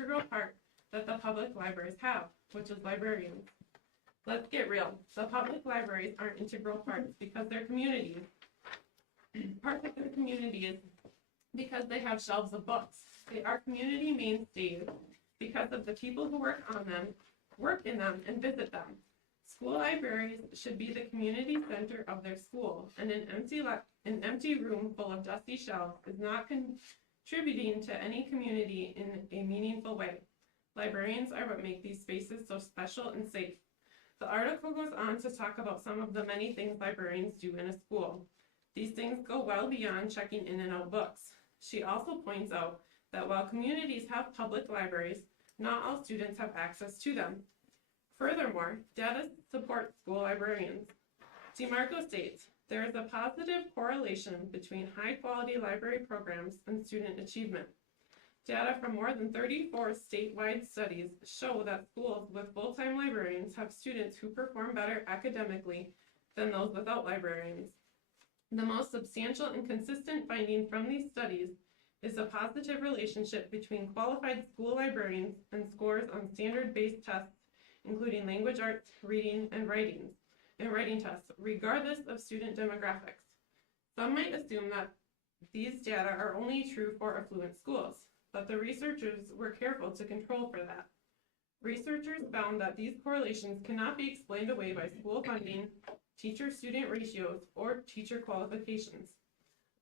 integral part that the public libraries have, which is librarians. Let's get real. The public libraries aren't integral parts because they're communities. Parts of their community is because they have shelves of books. They are community mainstays because of the people who work in them, and visit them. School libraries should be the community center of their school, and an empty room full of dusty shelves is not contributing to any community in a meaningful way. Librarians are what make these spaces so special and safe. The article goes on to talk about some of the many things librarians do in a school. These things go well beyond checking in and out books. She also points out that while communities have public libraries, not all students have access to them. Furthermore, data supports school librarians. DeMarco states, there is a positive correlation between high-quality library programs and student achievement. Data from more than 34 statewide studies show that schools with full-time librarians have students who perform better academically than those without librarians. The most substantial and consistent finding from these studies is a positive relationship between qualified school librarians and scores on standard-based tests, including language arts, reading, and writing tests, regardless of student demographics. Some might assume that these data are only true for affluent schools, but the researchers were careful to control for that. Researchers found that these correlations cannot be explained away by school funding, teacher-student ratios, or teacher qualifications.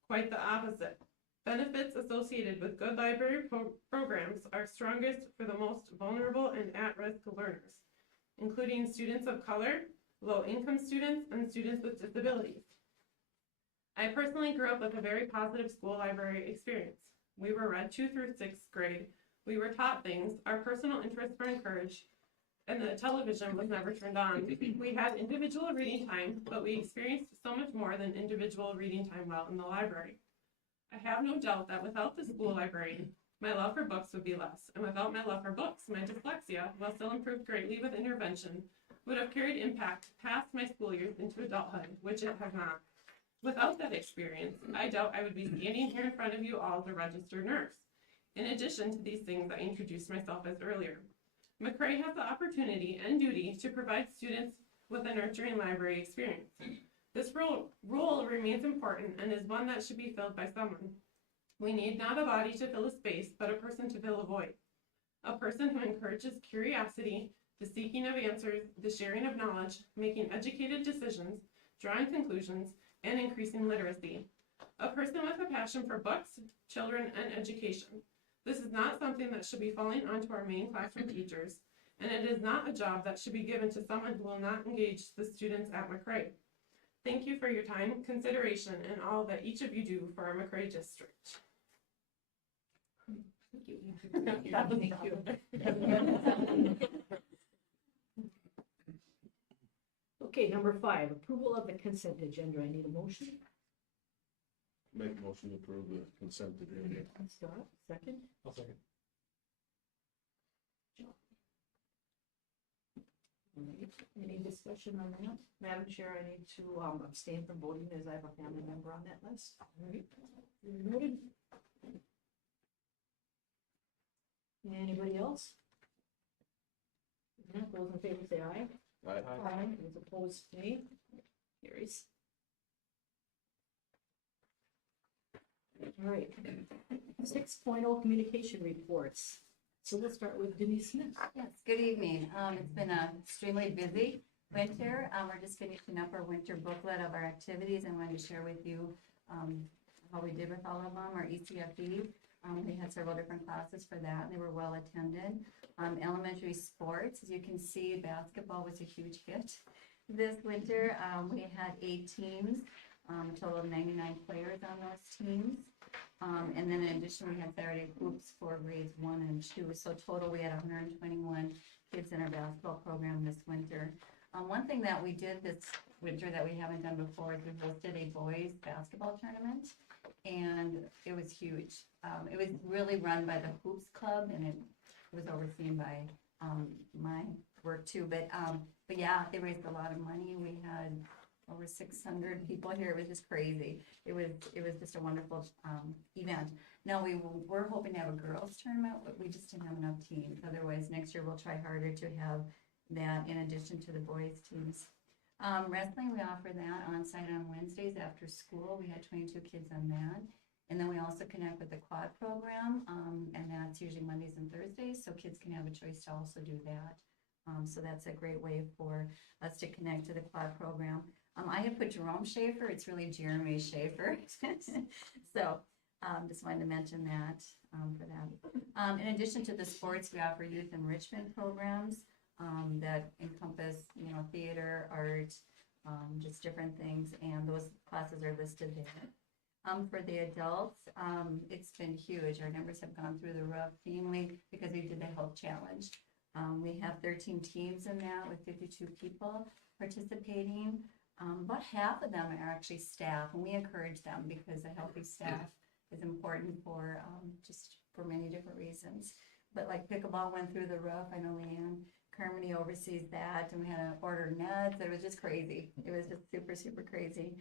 Quite the opposite. Benefits associated with good library programs are strongest for the most vulnerable and at-risk learners, including students of color, low-income students, and students with disabilities. I personally grew up with a very positive school library experience. We were read to through 6th grade. We were taught things, our personal interests were encouraged, and the television was never turned on. We had individual reading time, but we experienced so much more than individual reading time while in the library. I have no doubt that without the school librarian, my love for books would be less, and without my love for books, my dyslexia, while still improved greatly with intervention, would have carried impact past my school years into adulthood, which it has not. Without that experience, I doubt I would be standing here in front of you all as a registered nurse. In addition to these things I introduced myself as earlier, McRae has the opportunity and duty to provide students with a nurturing library experience. This role remains important and is one that should be filled by someone. We need not a body to fill a space, but a person to fill a void. A person who encourages curiosity, the seeking of answers, the sharing of knowledge, making educated decisions, drawing conclusions, and increasing literacy. A person with a passion for books, children, and education. This is not something that should be falling onto our main classroom teachers, and it is not a job that should be given to someone who will not engage the students at McRae. Thank you for your time, consideration, and all that each of you do for our McRae district. Thank you. Okay, number 5, approval of the consent agenda. I need a motion. Make a motion to approve the consent agenda. Scott, second. I'll second. All right. Any discussion on that? Madam Chair, I need to abstain from voting as I have a family member on that list. All right. Noted. Anybody else? If not, those in favor say aye. Aye. Those opposed, nay. Carries. All right. 6.0 communication reports. So we'll start with Denise Smith. Yes, good evening. It's been an extremely busy winter. We're just finishing up our winter booklet of our activities and wanted to share with you how we did with all of them, our ECFE. We had several different classes for that, and they were well attended. Elementary sports, as you can see, basketball was a huge hit this winter. We had 8 teams, a total of 99 players on those teams. And then in addition, we had Saturday hoops for grades 1 and 2. So total, we had 121 kids in our basketball program this winter. One thing that we did this winter that we haven't done before is we hosted a boys basketball tournament, and it was huge. It was really run by the Hoops Club, and it was overseen by my work too. But yeah, they raised a lot of money. We had over 600 people here. It was just crazy. It was just a wonderful event. Now, we're hoping to have a girls tournament, but we just didn't have enough teams. Otherwise, next year we'll try harder to have that in addition to the boys' teams. Wrestling, we offer that on site on Wednesdays after school. We had 22 kids on that. And then we also connect with the quad program, and that's usually Mondays and Thursdays, so kids can have a choice to also do that. So that's a great way for us to connect to the quad program. I have put Jerome Schaefer, it's really Jeremy Schaefer. So just wanted to mention that for that. In addition to the sports, we offer youth enrichment programs that encompass, theater, art, just different things, and those classes are listed there. For the adults, it's been huge. Our numbers have gone through the roof, mainly because we did the health challenge. We have 13 teams in that with 52 people participating. About half of them are actually staff, and we encourage them because a healthy staff is important for just for many different reasons. But like pickleball went through the roof. I know Leanne Carmody oversees that, and we had to order nets. It was just crazy. It was just super, super crazy.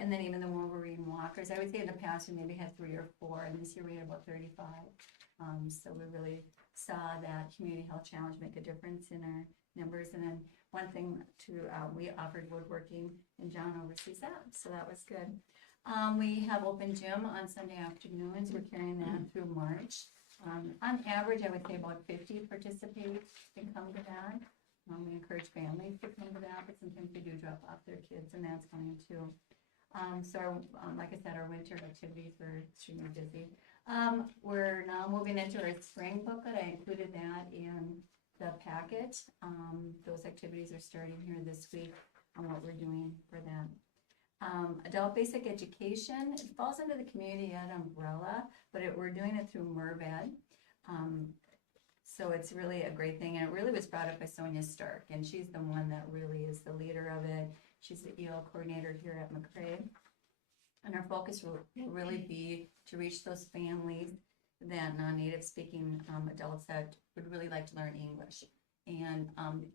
And then even the Wolverine walkers, I would say in the past we maybe had 3 or 4, and this year we had about 35. So we really saw that community health challenge make a difference in our numbers. And then one thing too, we offered woodworking, and John oversees that, so that was good. We have open gym on Sunday afternoons. We're carrying that through March. On average, I would say about 50 participate and come to that. We encourage families to come to that, but sometimes they do drop off their kids, and that's fine too. So, like I said, our winter activities were extremely busy. We're now moving into our spring booklet. I included that in the packet. Those activities are starting here this week on what we're doing for that. Adult basic education, it falls under the community ed umbrella, but we're doing it through MERVED. So it's really a great thing, and it really was brought up by Sonia Stark, and she's the one that really is the leader of it. She's the EL coordinator here at McCray. And our focus will really be to reach those families, that non-native speaking adults that would really like to learn English. And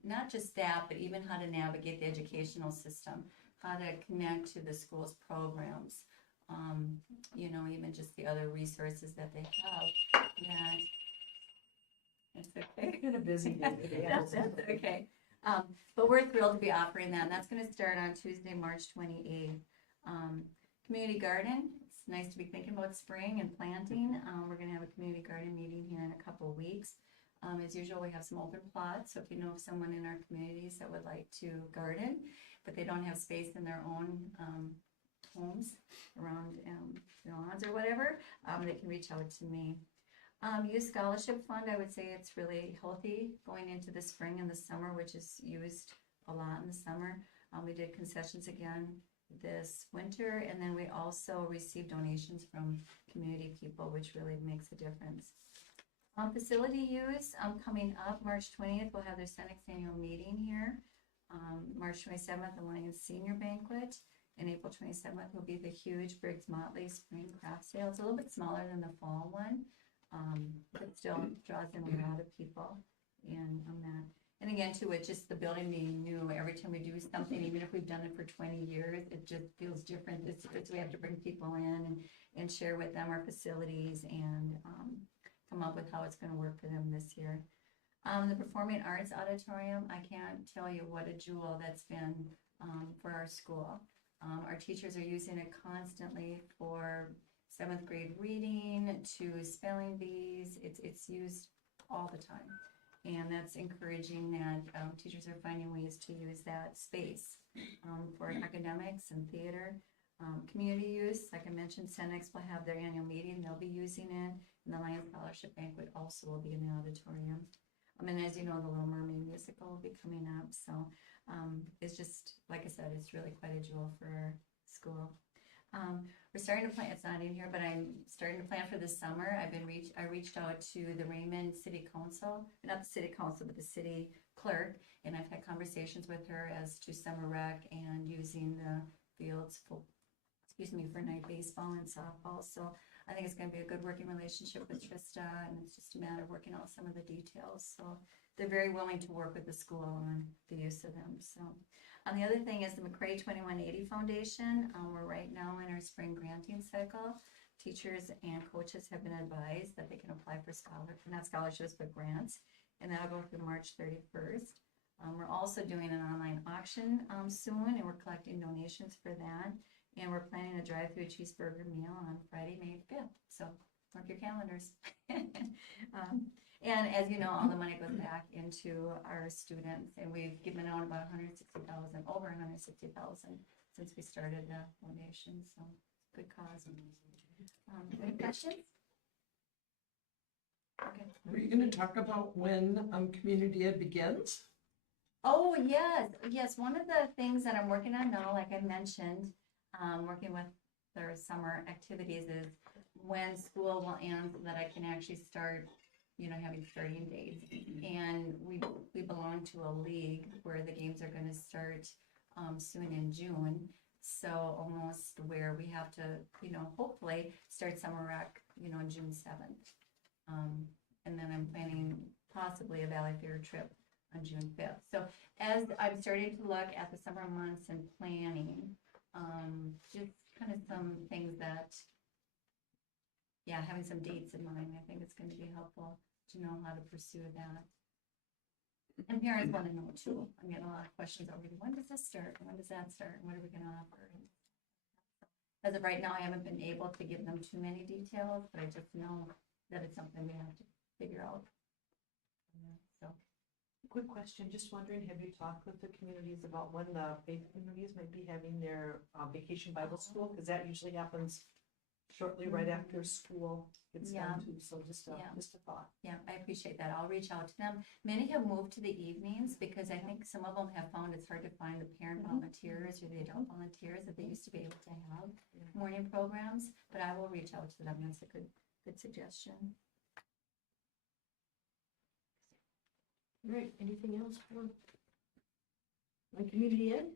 not just that, but even how to navigate the educational system, how to connect to the school's programs, even just the other resources that they have. That it's okay. It's been a busy day today. That's okay. But we're thrilled to be offering that, and that's going to start on Tuesday, March 28th. Community garden, it's nice to be thinking about spring and planting. We're going to have a community garden meeting here in a couple of weeks. As usual, we have some open plots, so if you know of someone in our communities that would like to garden, but they don't have space in their own homes around their lawns or whatever, they can reach out to me. Youth Scholarship Fund, I would say it's really healthy going into the spring and the summer, which is used a lot in the summer. We did concessions again this winter, and then we also received donations from community people, which really makes a difference. Facility use, coming up March 20th, we'll have their Senex annual meeting here. March 27th, the Lions Senior Banquet. And April 27th will be the huge Briggs Motley Spring Craft Sale. It's a little bit smaller than the fall one. But still draws in a lot of people and on that. And again, too, with just the building being new, every time we do something, even if we've done it for 20 years, it just feels different. It's we have to bring people in and share with them our facilities and come up with how it's going to work for them this year. The Performing Arts Auditorium, I can't tell you what a jewel that's been for our school. Our teachers are using it constantly for 7th grade reading to spelling bees. It's used all the time, and that's encouraging that teachers are finding ways to use that space for academics and theater. Community use, like I mentioned, Senex will have their annual meeting. They'll be using it, and the Lions Scholarship Banquet also will be in the auditorium. And as you know, the Little Mermaid musical will be coming up, so it's just, like I said, it's really quite a jewel for our school. We're starting to plan, it's not in here, but I'm starting to plan for this summer. I reached out to the Raymond City Council, not the City Council, but the city clerk, and I've had conversations with her as to summer rec and using the fields for night baseball and softball. So I think it's going to be a good working relationship with Trista, and it's just a matter of working out some of the details. So they're very willing to work with the school on the use of them. So. The other thing is the McCray 2180 Foundation. We're right now in our spring granting cycle teachers and coaches have been advised that they can apply for not scholarships, but grants, and that'll go through March 31st. We're also doing an online auction soon, and we're collecting donations for that. And we're planning a drive-through cheeseburger meal on Friday, May 5th. So mark your calendars. And as you know, all the money goes back into our students, and we've given out about over 160,000 since we started the foundation. So good cause. Any questions? Okay. Are you gonna talk about when Community Ed begins? Oh, yes. One of the things that I'm working on now, like I mentioned, working with their summer activities is when school will end so that I can actually start, having starting dates. And we belong to a league where the games are gonna start soon in June. So almost where we have to, hopefully start summer rec, June 7th. And then I'm planning possibly a Valley Fair trip on June 5th. So as I'm starting to look at the summer months and planning, just kind of some things that, having some dates in mind, I think it's going to be helpful to know how to pursue that. And parents want to know too. I'm getting a lot of questions already. When does this start? When does that start? What are we going to offer? As of right now, I haven't been able to give them too many details, but I just know that it's something we have to figure out. So. Quick question, just wondering, have you talked with the communities about when the faith communities might be having their vacation Bible school? Because that usually happens shortly right after school gets done too, so just a thought. Yeah, I appreciate that. I'll reach out to them. Many have moved to the evenings because I think some of them have found it's hard to find the parent volunteers or the adult volunteers that they used to be able to have morning programs, but I will reach out to them. That's a good suggestion. All right, anything else for my Community Ed?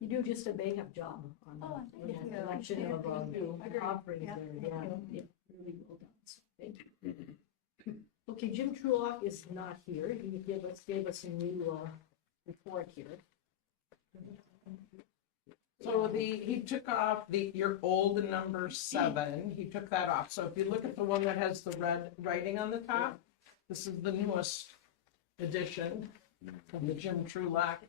You do just a bang up job on thank the you. selection of new Agree. offerings Yeah, there. thank Yeah, really well done. So, thank you. Okay, Jim Trulock is not here. He gave us a new report here. So he took off your old number 7, he took that off. So if you look at the one that has the red writing on the top, this is the newest edition of the Jim Trulock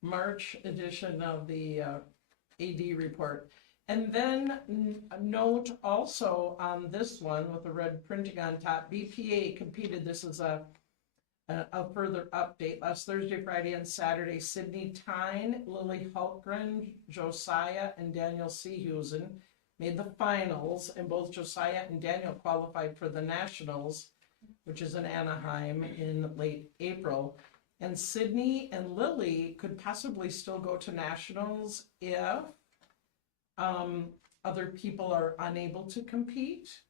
March edition of the AD report. And then note also on this one with the red printing on top, BPA competed, this is a further update, last Thursday, Friday, and Saturday. Sydney Tyne, Lily Hultgren, Josiah, and Daniel Seehusen made the finals, and both Josiah and Daniel qualified for the Nationals, which is in Anaheim in late April. And Sydney and Lily could possibly still go to Nationals if other people are unable to compete.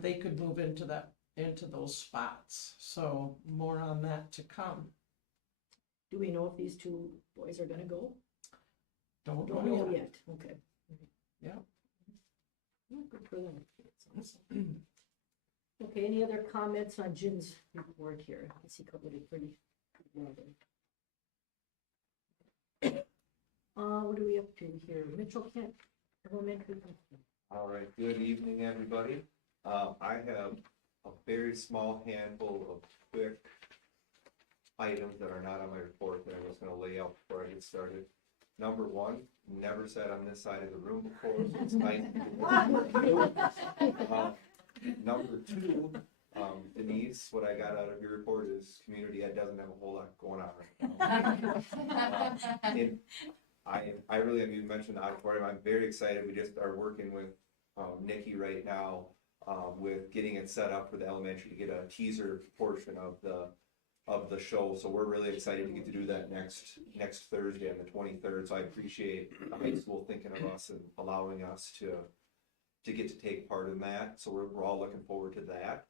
They could move into those spots. So more on that to come. Do we know if these two boys are gonna go? Don't Don't know know yet. yet, okay. Yeah. Well, good for them. That's awesome. Okay, any other comments on Jim's report here? I guess he covered it pretty well there. What are we up to here? Mitchell Kent Elementary. All right, good evening, everybody. I have a very small handful of quick items that are not on my report that I'm just gonna lay out before I get started. Number one, never sat on this side of the room before, so it's nice. Number two, Denise, what I got out of your report is Community Ed doesn't have a whole lot going on right now. And I really, you mentioned the auditorium, I'm very excited. We just are working with Nikki right now with getting it set up for the elementary to get a teaser portion of the show. So we're really excited to get to do that next Thursday on the 23rd. So I appreciate the high school thinking of us and allowing us to get to take part in that. So we're all looking forward to that.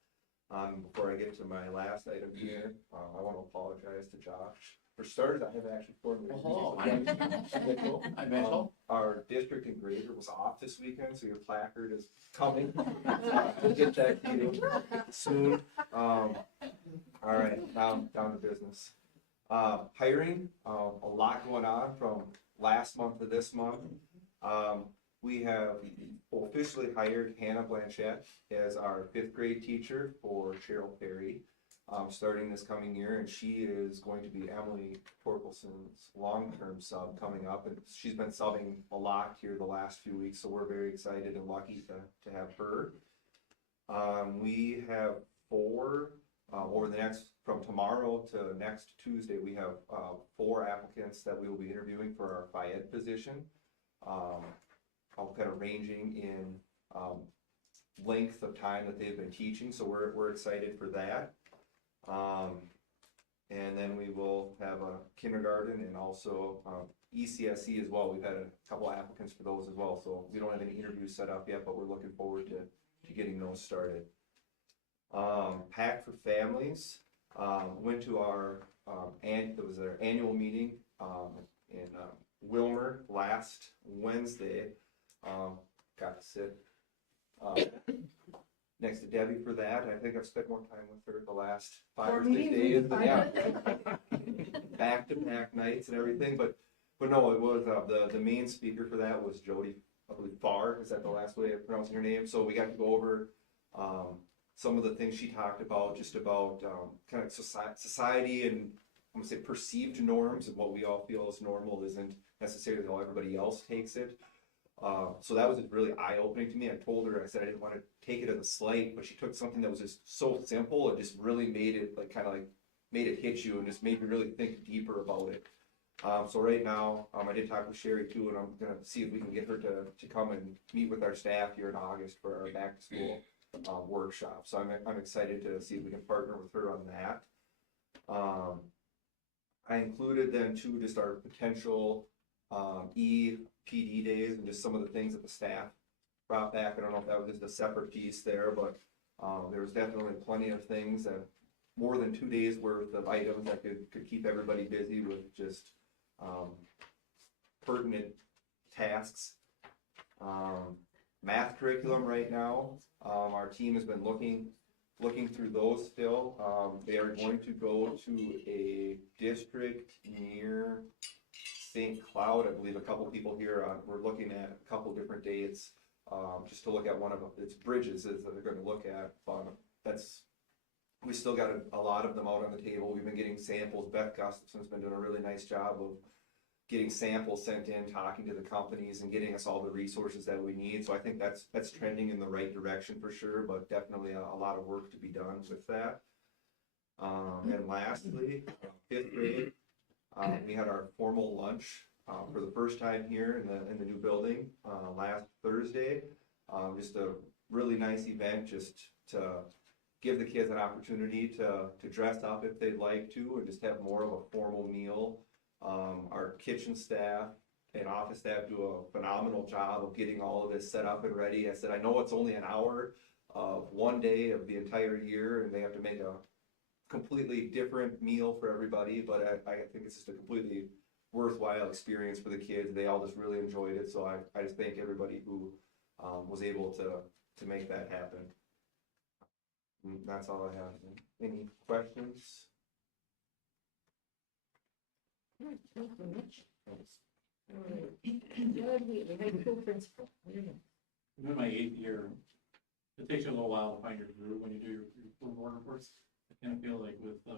Before I get to my last item here, I want to apologize to Josh. For starters, I have actually formally our district engraver was off this weekend, so your placard is coming. We'll get that to you soon. All right, down to business. Hiring, a lot going on from last month to this month. we have officially hired Hannah Blanchette as our 5th grade teacher for Cheryl Perry, starting this coming year, and she is going to be Emily Torkelson's long-term sub coming up, and she's been subbing a lot here the last few weeks, so we're very excited and lucky to have her. We have 4 over the next, from tomorrow to next Tuesday, we have 4 applicants that we will be interviewing for our Phi Ed position. All kind of ranging in length of time that they've been teaching, so we're excited for that. And then we will have a kindergarten and also ECSE as well. We've had a couple applicants for those as well, so we don't have any interviews set up yet, but we're looking forward to getting those started. Pack for Families went to our it was our annual meeting in Wilmer last Wednesday. Got to sit next to Debbie for that. I think I've spent more time with her the last 5 or 6 days. Yeah, back-to-back nights and everything. But no, it was the main speaker for that was Jody, I believe Farr. Is that the last way of pronouncing her name? So we got to go over some of the things she talked about, just about kind of society and I'm gonna say perceived norms, and what we all feel is normal isn't necessarily how everybody else takes it. So that was really eye-opening to me. I told her, I said I didn't want to take it as a slight, but she took something that was just so simple and just really made it made it hit you and just made me really think deeper about it. So right now, I did talk with Sherry too, and I'm gonna see if we can get her to come and meet with our staff here in August for our back to school workshop. So I'm excited to see if we can partner with her on that. I included then too just our potential EPD days and just some of the things that the staff brought back. I don't know if that was just a separate piece there, but there was definitely plenty of things that more than 2 days worth of items that could keep everybody busy with just pertinent tasks. Math curriculum right now, our team has been looking through those still. They are going to go to a district near St. Cloud. I believe a couple people here, we're looking at a couple different dates, just to look at one of them. It's Bridges that they're going to look at. We still got a lot of them out on the table. We've been getting samples. Beth Gustafson's been doing a really nice job of getting samples sent in, talking to the companies and getting us all the resources that we need. So I think that's trending in the right direction for sure, but definitely a lot of work to be done with that. And lastly, 5th grade, we had our formal lunch for the first time here in the new building last Thursday. Just a really nice event, just to give the kids an opportunity to dress up if they'd like to, and just have more of a formal meal. Our kitchen staff and office staff do a phenomenal job of getting all of this set up and ready. I said, I know it's only an hour of one day of the entire year, and they have to make a completely different meal for everybody, but I think it's just a completely worthwhile experience for the kids. They all just really enjoyed it, so I just thank everybody who was able to make that happen. And that's all I have. Any questions? Thank you, Mitch. All right. Doug Wheatley, high school principal. What do you know? I'm in my 8th year. It takes you a little while to find your groove when you do your board reports. I kind of feel like with the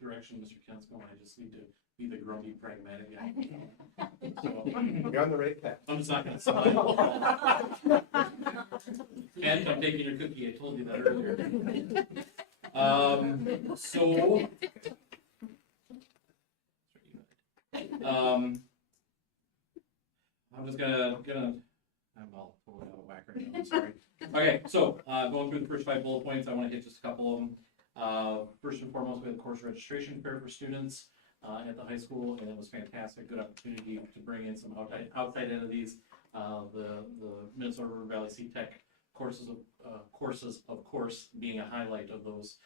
direction Mr. Kent's going, I just need to be the grumpy, pragmatic guy. So, You're on the right path. I'm just not gonna smile. And I'm taking your cookie, I told you that earlier. So. I'm just gonna, I'm all totally out of whack right now, I'm sorry. Okay, so, going through the first 5 bullet points, I wanna hit just a couple of them. First and foremost, we had the course registration fair for students at the high school, and it was fantastic. Good opportunity to bring in some outside entities. The Minnesota River Valley CTEC courses of course being a highlight of those,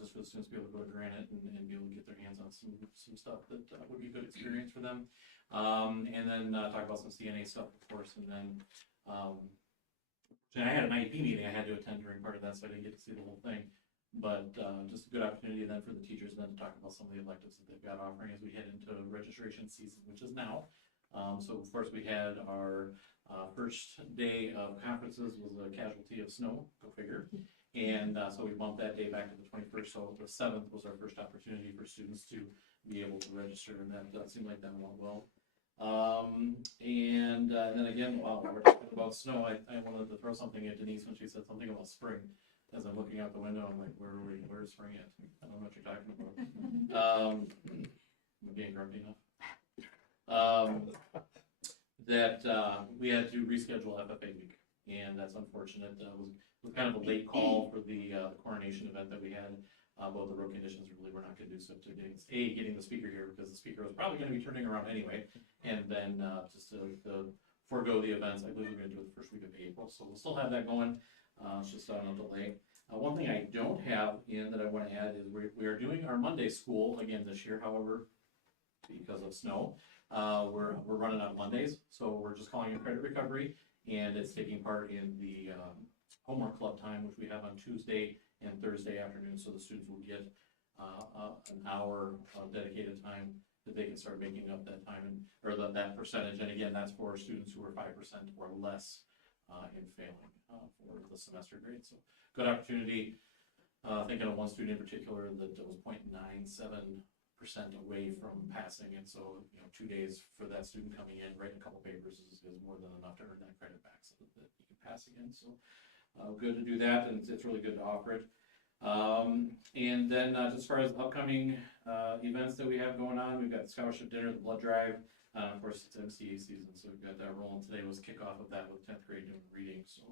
just for the students to be able to go to Granite and be able to get their hands on some stuff that would be a good experience for them. And then talk about some CNA stuff, of course, and then I had an IEP meeting I had to attend during part of that, so I didn't get to see the whole thing. But just a good opportunity then for the teachers then to talk about some of the electives that they've got offering as we head into registration season, which is now. So of course, we had our first day of conferences was a casualty of snow, go figure. And so we bumped that day back to the 21st, so the 7th was our first opportunity for students to be able to register, and that seemed like that went well. And then again, while we're talking about snow, I wanted to throw something at Denise when she said something about spring. As I'm looking out the window, I'm like, where's spring at? I don't know what you're talking about. I'm being grumpy enough. That we had to reschedule FFA week, and that's unfortunate. It was kind of a late call for the coronation event that we had. Both the road conditions really were not conducive to getting the speaker here, because the speaker was probably going to be turning around anyway, and then just to forego the events. I believe we're going to do it the first week of April, so we'll still have that going. It's just on a delay. One thing I don't have in that I want to add is we are doing our Monday school again this year. However, because of snow, we're running on Mondays, so we're just calling it credit recovery, and it's taking part in the homework club time, which we have on Tuesday and Thursday afternoon. So the students will get an hour of dedicated time that they can start making up that time or that percentage. And again, that's for students who are 5% or less in failing for the semester grade. So good opportunity. Thinking of one student in particular that was 0.97% away from passing, and so 2 days for that student coming in, writing a couple papers is more than enough to earn that credit back so that you can pass again. So good to do that, and it's really good to offer it. And then as far as upcoming events that we have going on, we've got the scholarship dinner, the blood drive. Of course, it's MCA season, so we've got that rolling. Today was kickoff of that with 10th grade doing reading. So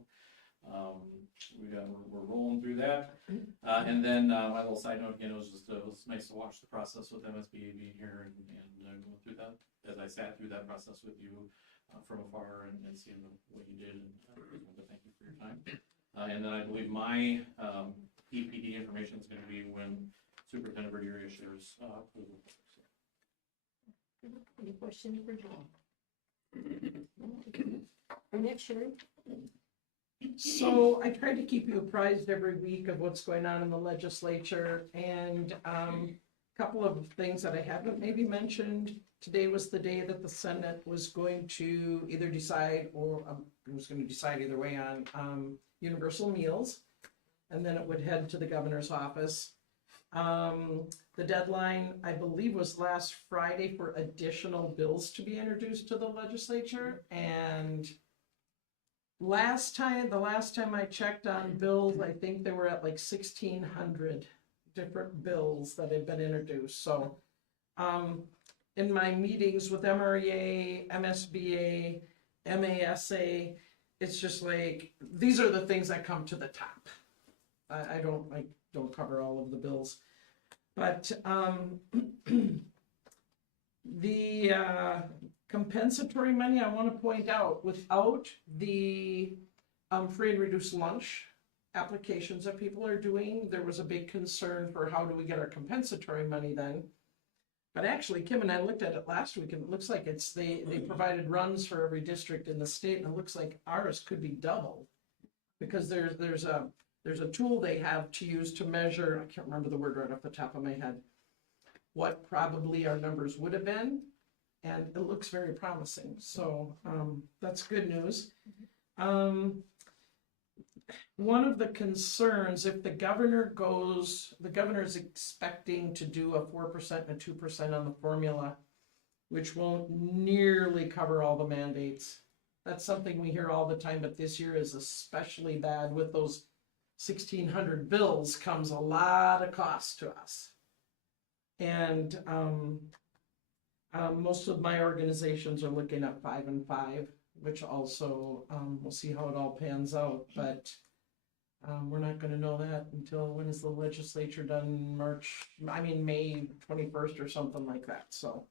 we're rolling through that. And then my little side note again, it was nice to watch the process with MSBA being here and going through that as I sat through that process with you from afar and seeing what you did. And I wanted to thank you for your time. And then I believe my EPD information is going to be when Superintendent Verdier shares approval. Any questions for John? Our next, Sherry? So I try to keep you apprised every week of what's going on in the legislature, and a couple of things that I haven't maybe mentioned. Today was the day that the Senate was going to either decide, or it was going to decide either way on universal meals, and then it would head to the governor's office. The deadline, I believe, was last Friday for additional bills to be introduced to the legislature, and the last time I checked on bills, I think they were at like 1,600 different bills that had been introduced. So in my meetings with MREA, MSBA, MASA, it's just like, these are the things that come to the top. I don't cover all of the bills, but the compensatory money, I want to point out, without the free and reduced lunch applications that people are doing, there was a big concern for how do we get our compensatory money then. But actually, Kim and I looked at it last week, and it looks like they provided runs for every district in the state, and it looks like ours could be doubled, because there's a tool they have to use to measure, I can't remember the word right off the top of my head, what probably our numbers would have been, and it looks very promising. So that's good news. One of the concerns, if the governor is expecting to do a 4% and a 2% on the formula, which won't nearly cover all the mandates. That's something we hear all the time, but this year is especially bad. With those 1,600 bills comes a lot of cost to us. And most of my organizations are looking at 5 and 5, which also we'll see how it all pans out. But we're not going to know that until, when is the legislature done? May 21st or something like that. So,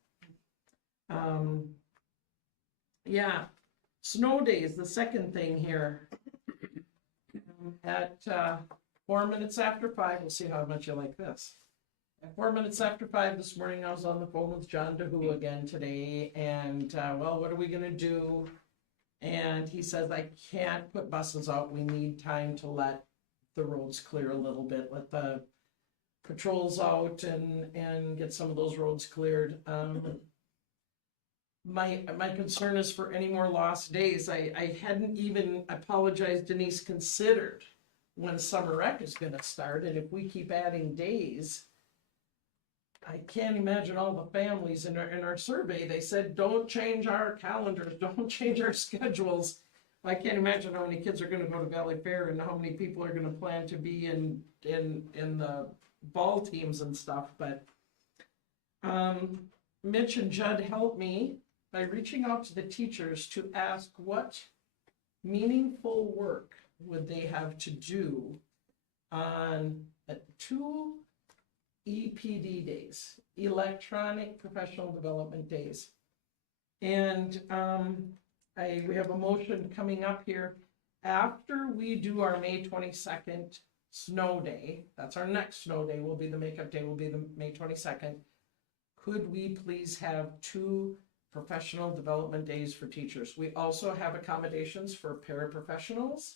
yeah, snow days, the second thing here. At 4 minutes after 5, we'll see how much you like this. At 4 minutes after 5 this morning, I was on the phone with John DeHoo again today, and well, what are we going to do? And he says, I can't put buses out. We need time to let the roads clear a little bit, let the patrols out and get some of those roads cleared. my concern is for any more lost days. I hadn't even apologized, Denise, considered when summer rec is gonna start, and if we keep adding days, I can't imagine all the families in our survey, they said, don't change our calendars, don't change our schedules. I can't imagine how many kids are gonna go to Valley Fair and how many people are gonna plan to be in the ball teams and stuff, but Mitch and Judd helped me by reaching out to the teachers to ask what meaningful work would they have to do on 2 EPD days, electronic professional development days. And we have a motion coming up here after we do our May 22nd snow day. That's our next snow day, will be the makeup day, will be the May 22nd. Could we please have 2 professional development days for teachers? We also have accommodations for paraprofessionals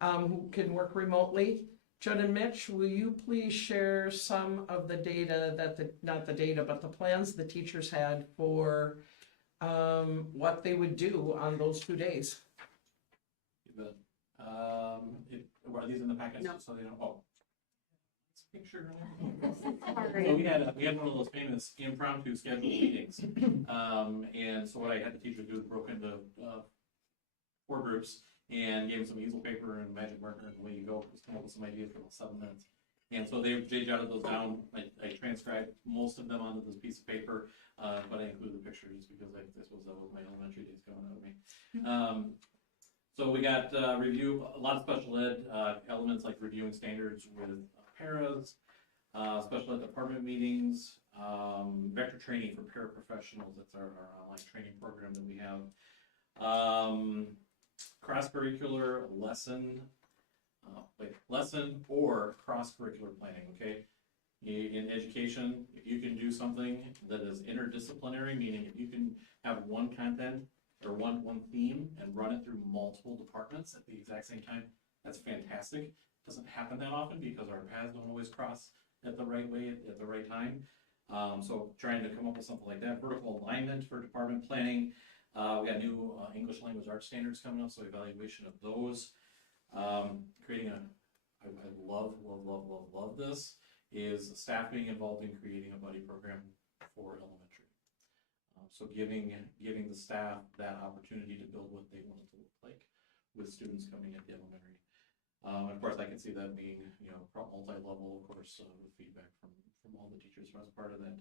who can work remotely. Judd and Mitch, will you please share some of the data not the data, but the plans the teachers had for what they would do on those 2 days? You bet. Are these in the package? No. So they don't, oh. It's a picture. Sorry. So we had one of those famous impromptu scheduled meetings. And so what I had the teachers do is broke into 4 groups and gave them some easel paper and magic marker, and away you go, just come up with some ideas for about 7 minutes. And so they jotted those down. I transcribed most of them onto this piece of paper, but I included the pictures because this was my elementary days coming out of me. So we got review, a lot of special ed elements like reviewing standards with paras, special ed department meetings, vector training for paraprofessionals. That's our online training program that we have. Cross-curricular lesson or cross-curricular planning, okay? In education, if you can do something that is interdisciplinary, meaning if you can have one content or one theme and run it through multiple departments at the exact same time, that's fantastic. It doesn't happen that often because our paths don't always cross at the right way at the right time. So trying to come up with something like that. Vertical alignment for department planning. We got new English language arts standards coming up, so evaluation of those. Creating I love this, is staff being involved in creating a buddy program for elementary. So giving the staff that opportunity to build what they want it to look like with students coming into elementary. Of course, I can see that being, multi-level, of course, with feedback from all the teachers as part of that.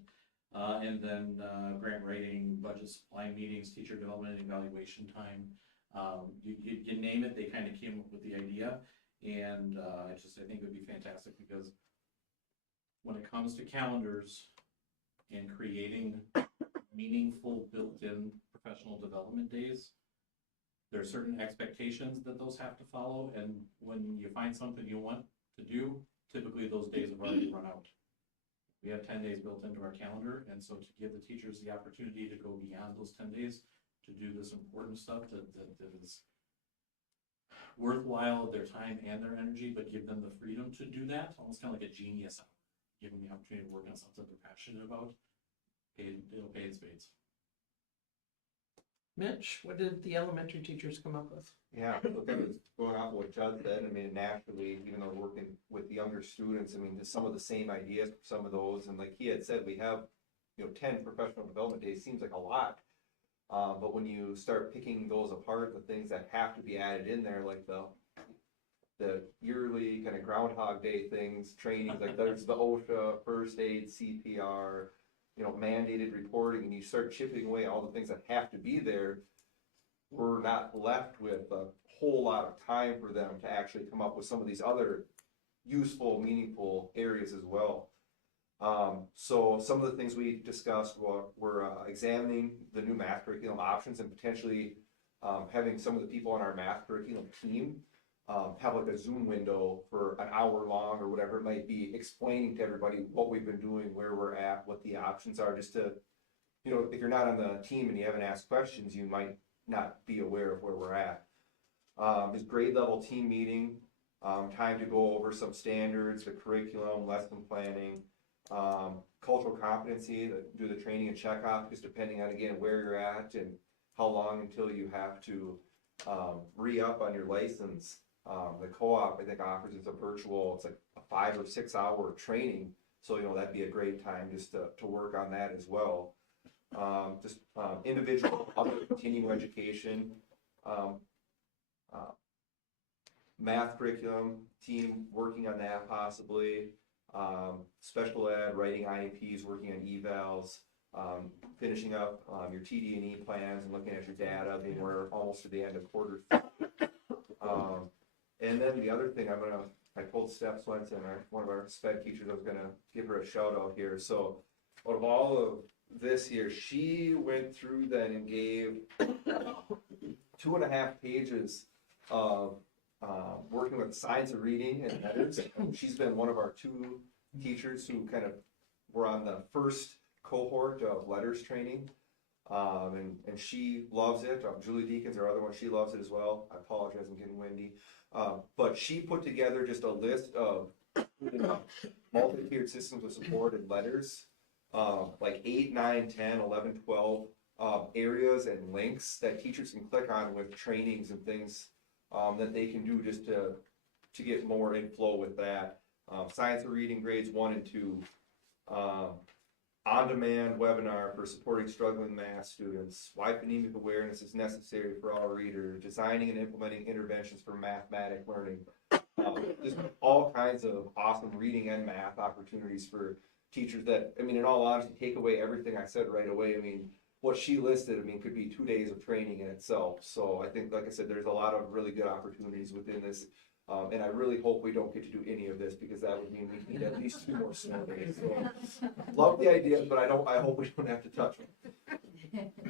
And then grant writing, budget supply meetings, teacher development and evaluation time. You name it, they kind of came up with the idea. And I think it would be fantastic because when it comes to calendars and creating meaningful built-in professional development days, there are certain expectations that those have to follow. And when you find something you want to do, typically those days have already run out. We have 10 days built into our calendar, and so to give the teachers the opportunity to go beyond those 10 days to do this important stuff that is worthwhile of their time and their energy, but give them the freedom to do that, almost kind of like a genius hour. Give them the opportunity to work on something they're passionate about. It'll pay in spades. Mitch, what did the elementary teachers come up with? Yeah, look, I was going off what Judd said. I mean, naturally, even though we're working with younger students, I mean, there's some of the same ideas for some of those. And like he had said, we have, 10 professional development days seems like a lot. But when you start picking those apart, the things that have to be added in there, like the yearly kind of Groundhog Day things, trainings, like there's the OSHA, first aid, CPR, mandated reporting, and you start chipping away all the things that have to be there, we're not left with a whole lot of time for them to actually come up with some of these other useful, meaningful areas as well. So some of the things we discussed were examining the new math curriculum options and potentially having some of the people on our math curriculum team have like a Zoom window for an hour long or whatever it might be, explaining to everybody what we've been doing, where we're at, what the options are, just to, if you're not on the team and you haven't asked questions, you might not be aware of where we're at. This grade level team meeting, time to go over some standards, the curriculum, lesson planning, cultural competency, do the training and check off, just depending on, again, where you're at and how long until you have to, re-up on your license. The co-op, I think, offers it's like a 5 or 6 hour training. So, that'd be a great time just to work on that as well. Individual, other continuing education, math curriculum, team working on that possibly, special ed, writing IEPs, working on evals, finishing up your TD&E plans and looking at your data, being we're almost to the end of quarter. And then the other thing I told Steph Swenson, one of our sped teachers, I was gonna give her a shout out here. So out of all of this here, she went through then and gave 2.5 pages of working with science of reading and letters. She's been one of our 2 teachers who kind of were on the first cohort of letters training. And she loves it. Julie Deacons, our other one, she loves it as well. I apologize, I'm getting windy. But she put together just a list of multi-tiered systems of support and letters, like 8, 9, 10, 11, 12 areas and links that teachers can click on with trainings and things that they can do just to get more in flow with that. Science of reading grades 1 and 2. On-demand webinar for supporting struggling math students. Why phonemic awareness is necessary for all readers. Designing and implementing interventions for mathematic learning. Just all kinds of awesome reading and math opportunities for teachers that, in all honesty, take away everything I said right away. What she listed, could be 2 days of training in itself. So I think, like I said, there's a lot of really good opportunities within this. And I really hope we don't get to do any of this, because that would mean we need at least 2 more snow days. So, love the ideas, but I hope we don't have to touch them.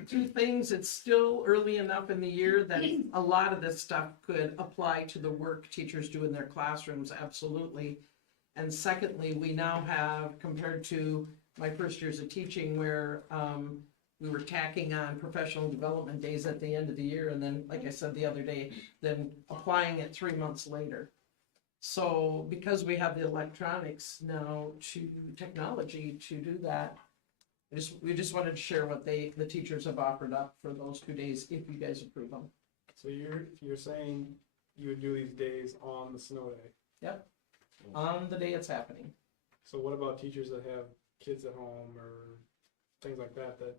2 things, it's still early enough in the year that a lot of this stuff could apply to the work teachers do in their classrooms, absolutely. And secondly, we now have, compared to my first years of teaching, where we were tacking on professional development days at the end of the year, and then, like I said the other day, then applying it 3 months later. So because we have the electronics now to technology to do that, we just wanted to share what the teachers have offered up for those 2 days, if you guys approve them. So you're saying you would do these days on the snow day? Yep, on the day it's happening. So what about teachers that have kids at home or things like that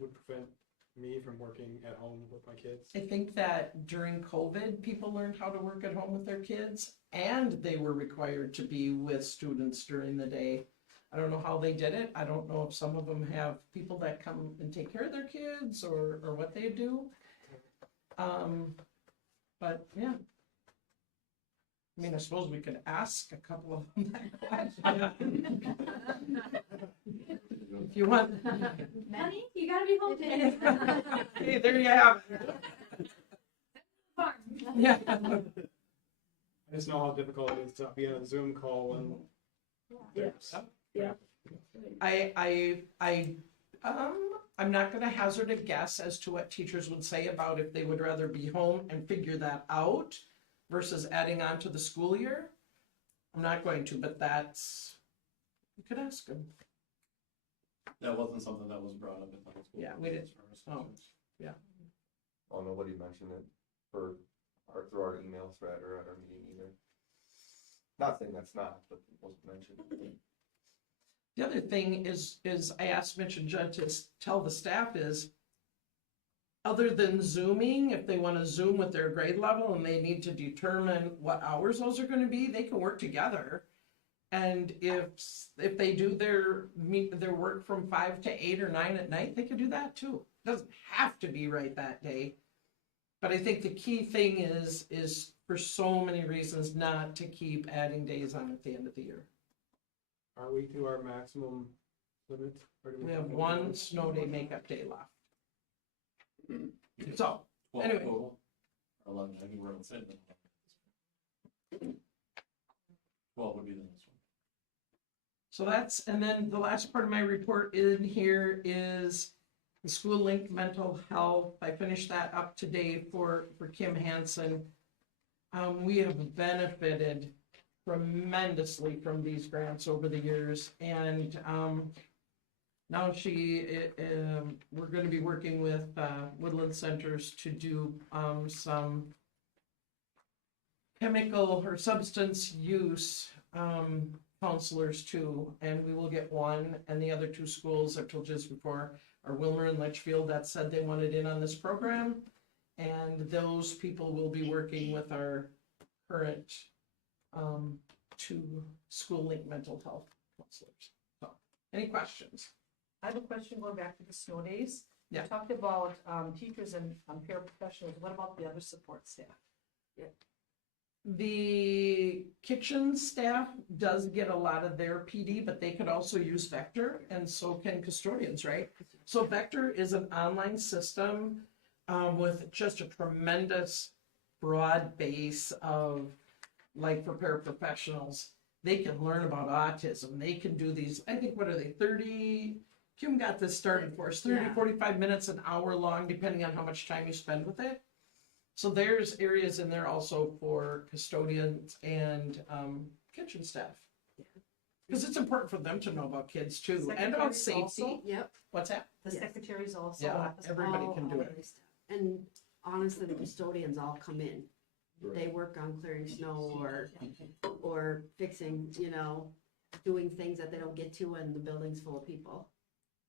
would prevent me from working at home with my kids? I think that during COVID, people learned how to work at home with their kids, and they were required to be with students during the day. I don't know how they did it. I don't know if some of them have people that come and take care of their kids or what they do. But yeah. I suppose we could ask a couple of them that question. If you want. Honey, you gotta be home today. Hey, there you have it. Yeah. I just know how difficult it is to be on a Zoom call when there's I'm not gonna hazard a guess as to what teachers would say about if they would rather be home and figure that out versus adding on to the school year. I'm not going to, but you could ask them. That wasn't something that was brought up at the high school. Yeah, we did. Oh, yeah. Oh, nobody mentioned it through our email thread or at our meeting either. Not saying that's not, but it wasn't mentioned. The other thing is I mentioned Judd to tell the staff is, other than Zooming, if they want to Zoom with their grade level and they need to determine what hours those are going to be, they can work together. And if they do their work from 5 to 8 or 9 at night, they can do that too. It doesn't have to be right that day. But I think the key thing is for so many reasons not to keep adding days on at the end of the year. Are we to our maximum limit? Or do We have 1 snow day makeup day left. So, 12 Anyway. total. 11, I think we're on the same. 12 would be the next one. so and then the last part of my report in here is the School Link Mental Health. I finished that up today for Kim Hansen. We have benefited tremendously from these grants over the years, and now we're going to be working with Woodland Centers to do some chemical or substance use counselors too, and we will get one, and the other two schools I told you this before are Wilmer and Litchfield that said they wanted in on this program, and those people will be working with our current two school link mental health counselors. So, any questions? I have a question going back to the snow days. Yeah. You talked about teachers and paraprofessionals. What about the other support staff? The kitchen staff does get a lot of their PD, but they could also use Vector, and so can custodians, right? So Vector is an online system with just a tremendous broad base of, like for paraprofessionals, they can learn about autism. They can do these, I think, what are they, 30, Kim got this started for us, 30, 45 minutes, an hour long, depending on how much time you spend with it. So there's areas in there also for custodians and kitchen staff. Because it's important for them to know about kids too, and about Secretaries safety. also? Yep. What's that? The Yes. secretaries also. Yeah, everybody all- can do all it. of this stuff. And honestly, the custodians all come in. They work on clearing snow or fixing, doing things that they don't get to when the building's full of people.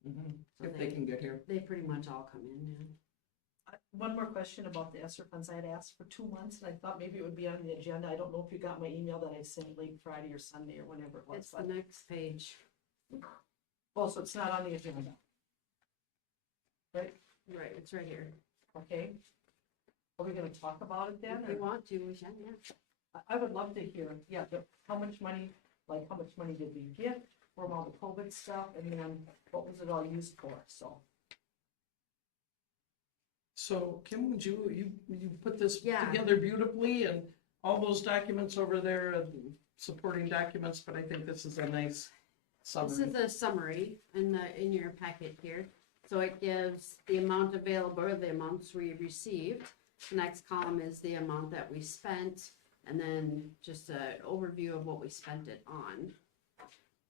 Mhm. So If they can get here. They pretty much all come in, yeah. One more question about the ESSER funds. I had asked for 2 months, and I thought maybe it would be on the agenda. I don't know if you got my email that I sent late Friday or Sunday or whenever it was. It's the next page. Oh, so it's not on the agenda. Right, Right, it's right here. okay. Are we gonna talk about it then? If you or- want to, we can, yeah. I would love to hear, how much money, how much money did we get from all the COVID stuff, and then what was it all used for, so. So Kim, would you put this Yeah. together beautifully, and all those documents over there, supporting documents, but I think this is a nice This summary. is a summary in your packet here. So it gives the amount available, or the amounts we received. The next column is the amount that we spent, and then just an overview of what we spent it on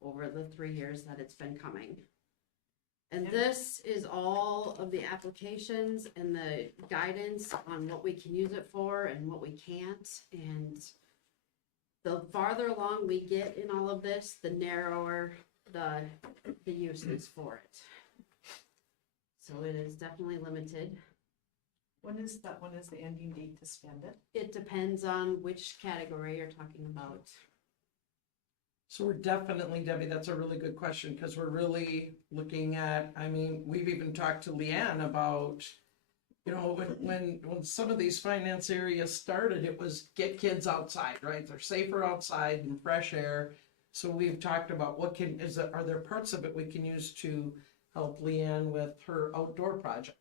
over the 3 years that it's been coming. And this is all of the applications and the guidance on what we can use it for and what we can't. And the farther along we get in all of this, the narrower the uses for it. So it is definitely limited. When is the ending date to spend it? It depends on which category you're talking about. So we're definitely, Debbie, that's a really good question, because we're really looking at, I mean, we've even talked to Leanne about, when some of these finance areas started, it was get kids outside, right? They're safer outside and fresh air. So we've talked about are there parts of it we can use to help Leanne with her outdoor project?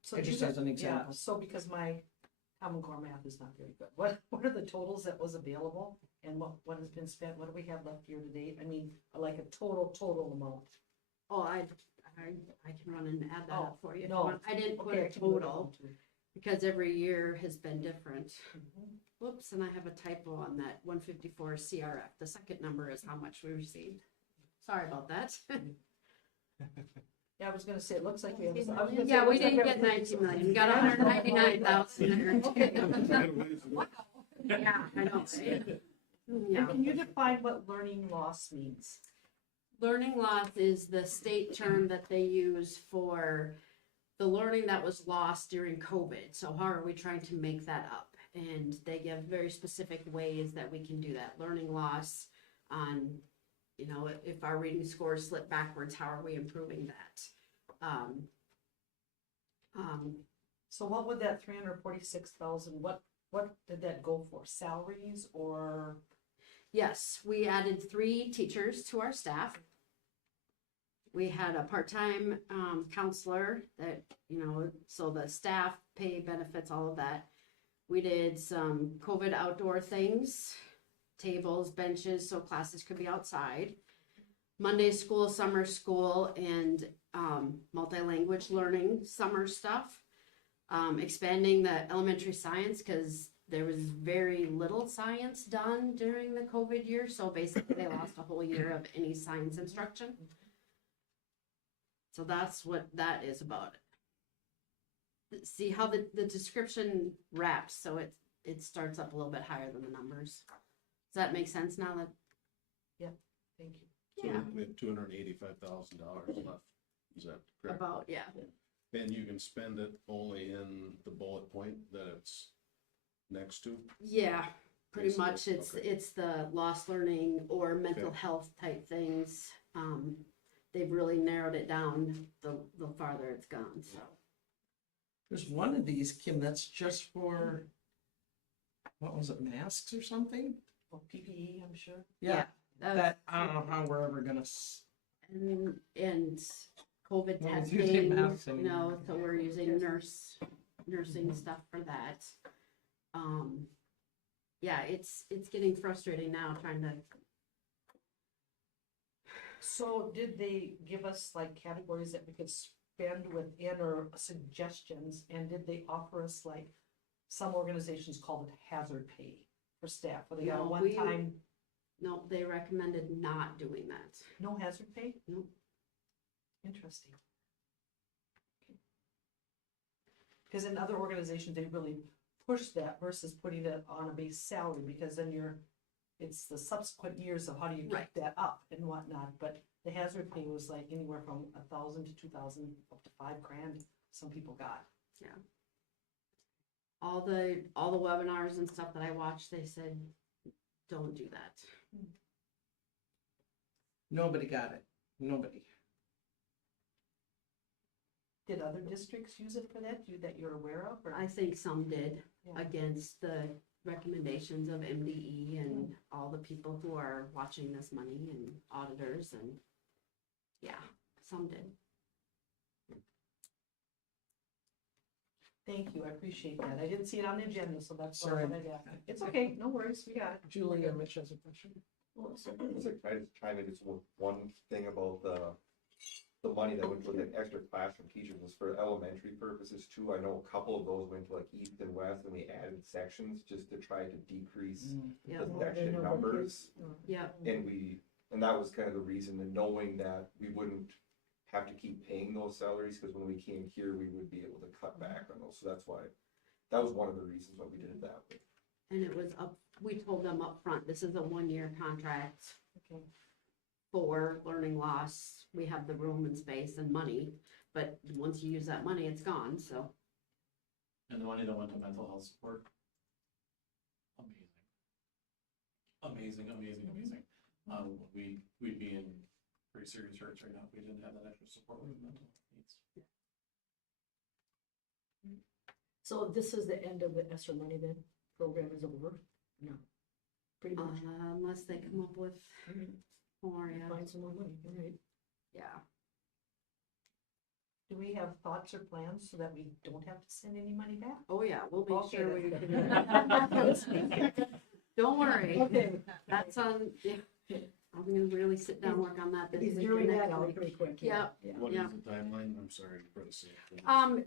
So Just you- as an example. Yeah, so because my Common Core math is not very good, what are the totals that was available, and what has been spent, what do we have left year to date? I mean, like a total amount. Oh, I can run and add that up for you. if you No. want. I didn't put Okay, I a can do it total now, too. because every year has been different. Mhm. Whoops, and I have a typo on that 154 CRF. The second number is how much we received. Sorry about that. Yeah, I was gonna say, it looks like we have. 19 I was gonna say, Yeah, it we looks like didn't have get 19 million. We got 199,000 there. Yeah, I know. right? And Yeah. can you define what learning loss means? Learning loss is the state term that they use for the learning that was lost during COVID. So how are we trying to make that up? And they give very specific ways that we can do that. Learning loss on, if our reading scores slip backwards, how are we improving that? So what would that 346,000, what did that go for? Salaries or? Yes, we added 3 teachers to our staff. We had a part-time counselor that, so the staff pay, benefits, all of that. We did some COVID outdoor things, tables, benches, so classes could be outside. Monday school, summer school, and multi-language learning summer stuff. Expanding the elementary science, because there was very little science done during the COVID year, so basically they lost a whole year of any science instruction. So that's what that is about. See how the description wraps, so it starts up a little bit higher than the numbers. Does that make sense now that? Thank you. So Yeah, we have $285,000 left, is that correct? about, yeah. And you can spend it only in the bullet point that it's next to? Yeah, pretty Basically, much it's, okay. it's the lost learning or mental Okay. health type things. They've really narrowed it down the farther it's gone, so. There's one of these, Kim, that's just for, what was it, masks or something? Well, PPE, I'm sure. Yeah, That's- that, I don't know how we're ever gonna, And COVID Well, it's usually testing, masks you anyway. know, so we're using nursing stuff for that. Yeah, it's getting frustrating now trying to, So did they give us like categories that we could spend within or suggestions? And did they offer us like, some organizations called it hazard pay for staff, where they got a No, we- one-time, no, they recommended not doing that. no hazard pay? Nope. Interesting. Because in other organizations, they really push that versus putting it on a base salary, because then it's the subsequent years of how do you keep Right. that up and whatnot, but the hazard pay was like anywhere from 1,000 to 2,000, up to $5,000, some people got. All the webinars and stuff that I watched, they said, don't do that. nobody got it, nobody. Did other districts use it for that, that you're aware of, or? I think some did Yeah. against the recommendations of MDE and all the people who are watching this money and auditors and, yeah, some did. Thank you, I appreciate that. I didn't see it on the agenda, so that's why I Sorry. wanted to ask. It's okay, no worries, we got it. Julia, Mitch has a question. Well, so- Can I just chime in just with one thing about the money that went for the extra classroom teachers was for elementary purposes too. I know a couple of those went to like east and west, and we added sections just to try to decrease Yeah, the section numbers. yeah, And that was kind of the reason, and knowing that we wouldn't have to keep paying those salaries, because when we came here, we would be able to cut back on those, so that's why, that was one of the reasons why we did it that way. and it was up, we told them up front, this is a 1-year contract Okay. for learning loss. We have the room and space and money, but once you use that money, it's gone, so. And the money that went to mental health support. Amazing. We'd be in pretty serious hurts right now if we didn't have that extra support with mental health needs. So this is the end of the ESSER money then? Program is over? No. Pretty much. Unless they come up with more, yeah, Find some more money, all right. yeah. Do we have thoughts or plans so that we don't have to send any money back? Oh, yeah, we'll make Okay, sure we that's can. Don't worry, Okay. that's on, yeah, I'm gonna really sit down, and work on that this He's week doing and that next out week. pretty quick. Yeah. What is Yeah. the timeline? I'm sorry for the sake.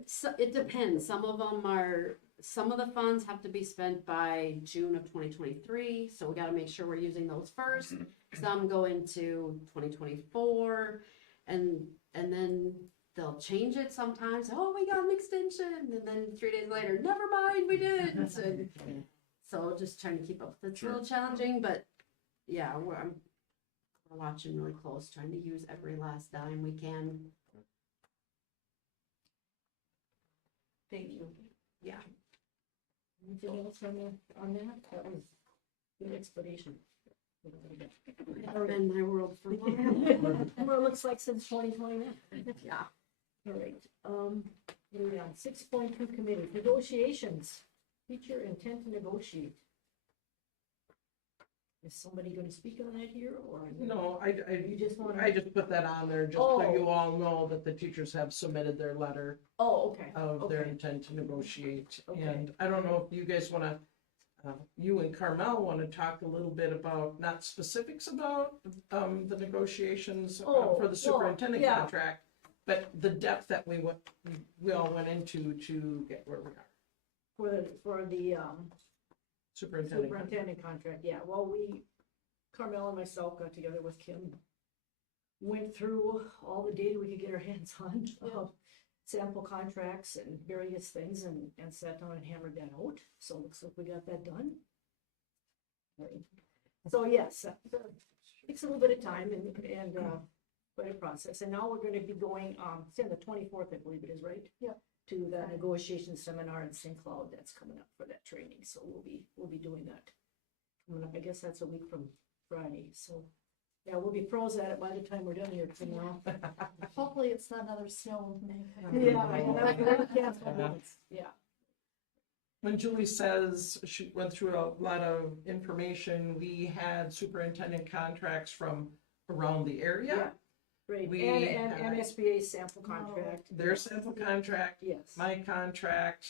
So it depends, some of the funds have to be spent by June of 2023, so we gotta make sure we're using those first. Some go into 2024, and then they'll change it sometimes, oh, we got an extension, and then 3 days later, never mind, we didn't. And so just trying to keep up, it's a little challenging, but yeah, we're watching really close, trying to use every last dime we can. Thank you. Yeah. Anything else on that? That was good explanation. It's been my world for a while. Well, it looks like since 2021. Yeah. All right, what are we on? 6.2 committee, negotiations, teacher intent to negotiate. Is somebody gonna speak on that here, or? No, You just wanna? I just put that on there just so Oh. you all know that the teachers have submitted their letter Oh, okay. of their Okay. intent to negotiate. Okay. And I don't know if you guys wanna, you and Carmel wanna talk a little bit about, not specifics about, the negotiations Oh, for the superintendent yeah. contract, but the depth that we all went into to get where we are. For the Superintendent. Superintendent contract, yeah, well, Carmel and myself got together with Kim, went through all the data we could get our hands on, sample contracts and various things, and sat down and hammered that out, so looks like we got that done. Right. So yes, takes a little bit of time and quite a process, and now we're gonna be going, it's in the 24th, I believe it is, right? Yeah. To the negotiation seminar in St. Cloud, that's coming up for that training, so we'll be doing that. Coming up, I guess that's a week from Friday, so, yeah, we'll be pros at it by the time we're done here tomorrow. Hopefully it's not another snow. Yeah. When Julie says she went through a lot of information, we had superintendent contracts from around the area. Right, We and had- SBA sample contract. Their sample contract, Yes. my contract,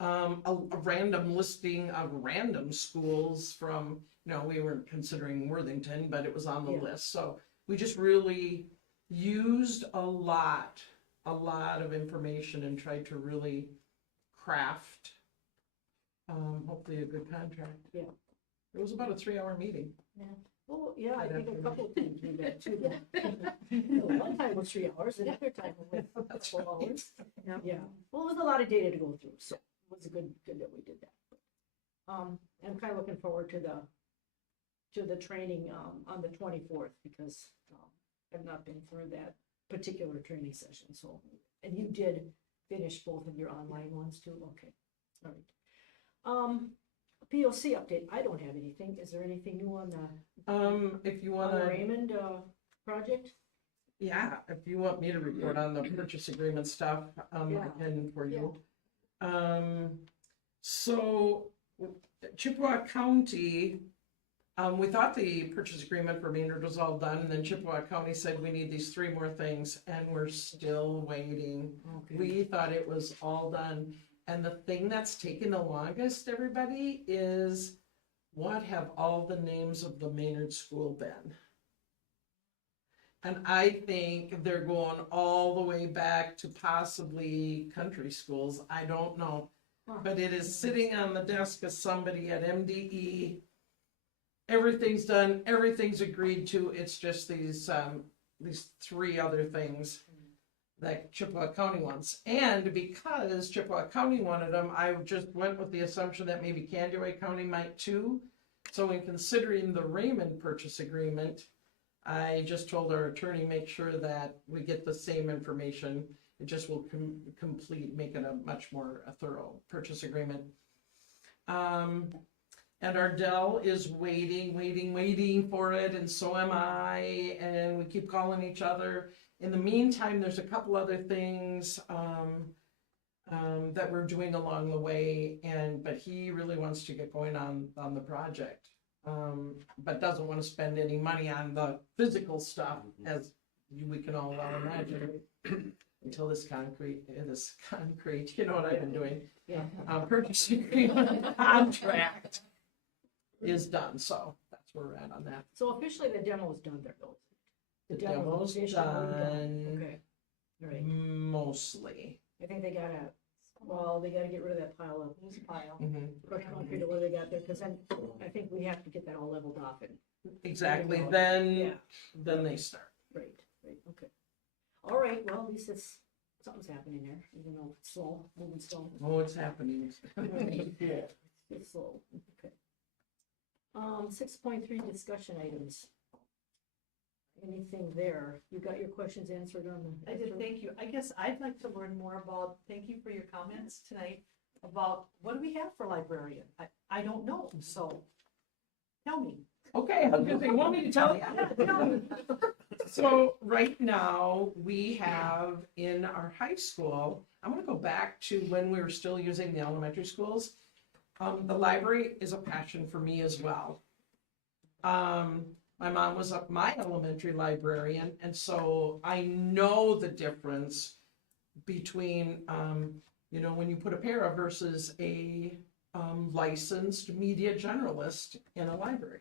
a random listing of random schools from, we weren't considering Worthington, but it was on the Yeah. list. So we just really used a lot of information and tried to really craft, hopefully a good contract. Yeah. It was about a 3-hour meeting. Oh, yeah, I I'd think have a to- couple of times we met too. One time was 3 hours, and another time was 4 hours. Yeah, well, it was a lot of data to go through, so it was good that we did that. I'm kind of looking forward to the training, on the 24th, because, I've not been through that particular training session, so, and you did finish both of your online ones too, okay, all right. POC update, I don't have anything, is there anything new on the If you on the wanna, Raymond, project? yeah, if you want me to report on the purchase agreement stuff, I Yeah. can for you. So Chippewa County, we thought the purchase agreement for Maynard was all done, and then Chippewa County said we need these 3 more things, and we're still waiting. Okay. We thought it was all done, and the thing that's taken the longest, everybody, is what have all the names of the Maynard School been? And I think they're going all the way back to possibly country schools, I don't know. But it is sitting on the desk of somebody at MDE. Everything's done, everything's agreed to, it's just these 3 other things that Chippewa County wants. And because Chippewa County wanted them, I just went with the assumption that maybe Candiway County might too. So in considering the Raymond purchase agreement, I just told our attorney, make sure that we get the same information. It just will make it a much more thorough purchase agreement. And Ardell is waiting for it, and so am I, and we keep calling each other. In the meantime, there's a couple other things that we're doing along the way, but he really wants to get going on the project, but doesn't want to spend any money on the physical stuff, as we can all well imagine, until this concrete, you know what I've been doing, Yeah. Purchasing agreement contract is done, so that's where we're at on that. So officially the demo is done there, though. The demo is demo's officially done. Okay, all right, Mostly. I think they gotta get rid of that pile of Mhm. crushed concrete or what they got there, because then I think we have to get that all leveled off and, Exactly, Yeah. then they start. right, okay. All right, well, at least something's happening there, even though it's slow, moving slow. Oh, it's happening. Yeah. It's slow, okay. 6.3 discussion items. Anything there? You got your questions answered on the? I did, thank you. I guess I'd like to learn more about, thank you for your comments tonight, about what do we have for librarian? I don't know, so tell me. Okay, I was gonna say, you want me to tell you? Tell me. So right now, we have in our high school, I'm gonna go back to when we were still using the elementary schools. The library is a passion for me as well. My mom was my elementary librarian, and so I know the difference between, when you put a para versus a licensed media generalist in a library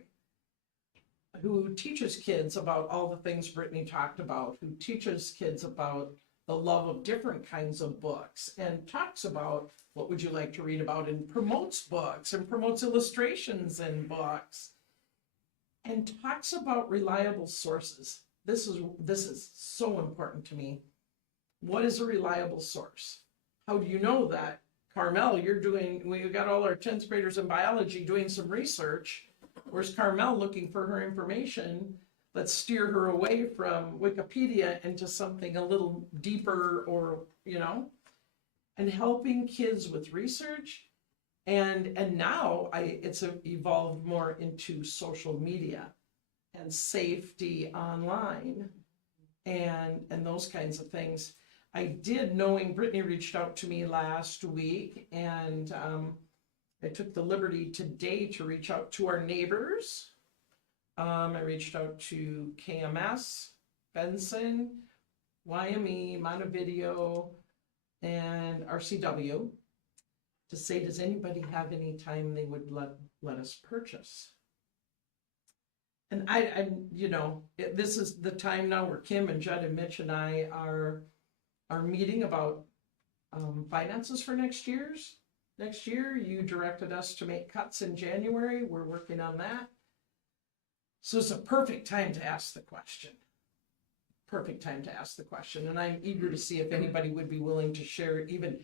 who teaches kids about all the things Brittany talked about, who teaches kids about the love of different kinds of books and talks about what would you like to read about and promotes books and promotes illustrations in books and talks about reliable sources. This is so important to me. What is a reliable source? How do you know that? Carmel, we got all our 10th graders in biology doing some research. Where's Carmel looking for her information? Let's steer her away from Wikipedia into something a little deeper, or, and helping kids with research. And now it's evolved more into social media and safety online and those kinds of things. I did, knowing Brittany reached out to me last week, and I took the liberty today to reach out to our neighbors. I reached out to KMS, Benson, YME, Montevideo, and RCW to say, does anybody have any time they would let us purchase? And this is the time now where Kim and Judd and Mitch and I are meeting about finances for next year. You directed us to make cuts in January. We're working on that. So it's a perfect time to ask the question. And I'm eager to see if anybody would be willing to share even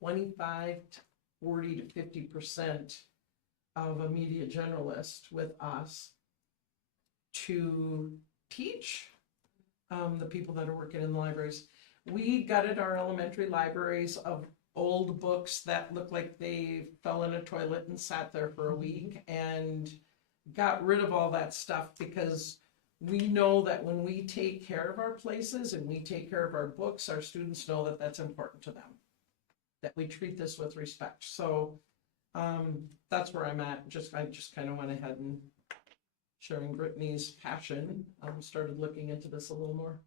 25 to 40 to 50% of a media generalist with us to teach the people that are working in the libraries. We gutted our elementary libraries of old books that looked like they fell in a toilet and sat there for a week, and got rid of all that stuff, because we know that when we take care of our places and we take care of our books, our students know that that's important to them, that we treat this with respect. So that's where I'm at. I just kind of went ahead and, sharing Brittany's passion, started looking into this a little more.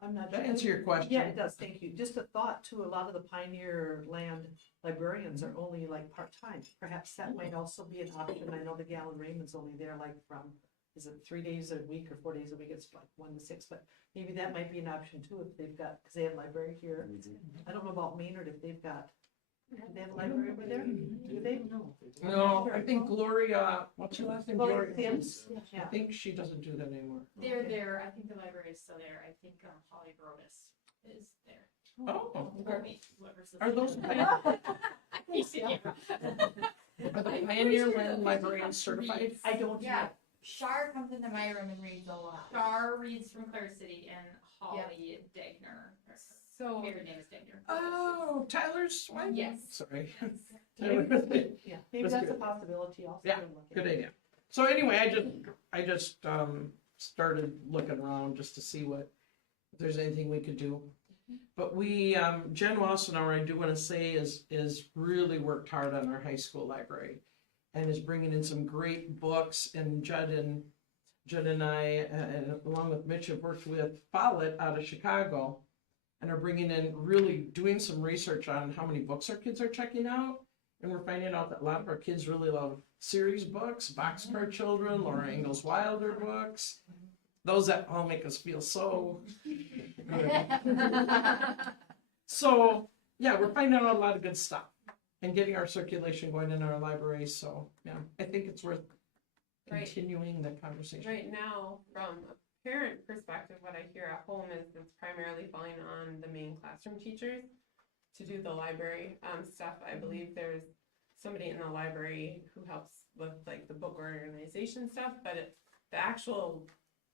I'm not. Did that answer your question? Yeah, it does, thank you. Just a thought too, a lot of the Pioneer Land librarians are only like part-time. Perhaps that might also be an option. I know the gal in Raymond's only there like from, is it 3 days a week or 4 days a week? It's like 1 to 6, but maybe that might be an option too if they've got, because they have library here. I don't know about Maynard if they've got, do they have a library over there? Do they? No, I think Gloria, what's her last name? Gloria Gloria. Sims? I Yeah. think she doesn't do that anymore. They're there, I think the library is still there, I think Holly Brodus is there. Oh, Or me, whoever's. are those I think, yeah. are the Pioneer Land librarians certified? I don't. Yeah, Shar comes into my room and reads a lot. Shar reads from Clare City and Holly Degner. So, Her name is Degner. Oh, Tyler's wife? Yes. Sorry. Maybe, Tyler. yeah, maybe That's that's a good. possibility also. Yeah, to look at. Good idea. So anyway, I just started looking around just to see if there's anything we could do. But we, Jen Wassenaar, I do want to say, is really worked hard on our high school library and is bringing in some great books. And Judd and I, and along with Mitch, have worked with Follett out of Chicago and are bringing in, really doing some research on how many books our kids are checking out. And we're finding out that a lot of our kids really love series books, Boxcar Children, Laura Ingalls Wilder books. Those that all make us feel so good. So, yeah, we're finding out a lot of good stuff and getting our circulation going in our libraries. So, yeah, I think it's worth Right. continuing the conversation. right now, from a parent perspective, what I hear at home is it's primarily falling on the main classroom teachers to do the library stuff. I believe there's somebody in the library who helps with like the book organization stuff, but the actual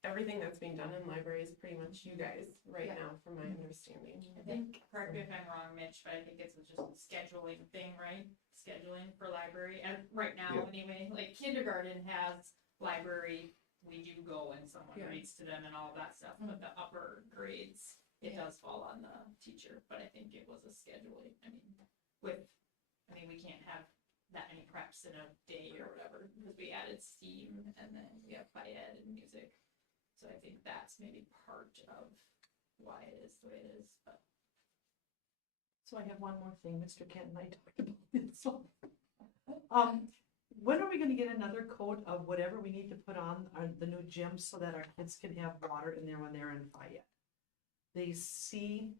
everything that's being done in library is pretty much you guys right Yeah. now, from my understanding. I think, correct me if I'm wrong, Mitch, but I think it's just a scheduling thing, right? Scheduling for library, and right now Yeah. anyway, like kindergarten has library, we do go and someone Yeah. reads to them and all that stuff, but the upper grades, it does fall on the teacher, but I think it was a scheduling, we can't have that many preps in a day or whatever, because we added STEAM and then we have Ed and music. So I think that's maybe part of why it is the way it is, but. So I have one more thing, Mr. Kent and I talked about this. So, when are we gonna get another coat of whatever we need to put on the new gyms so that our kids can have water in there when they're in Fayette? they see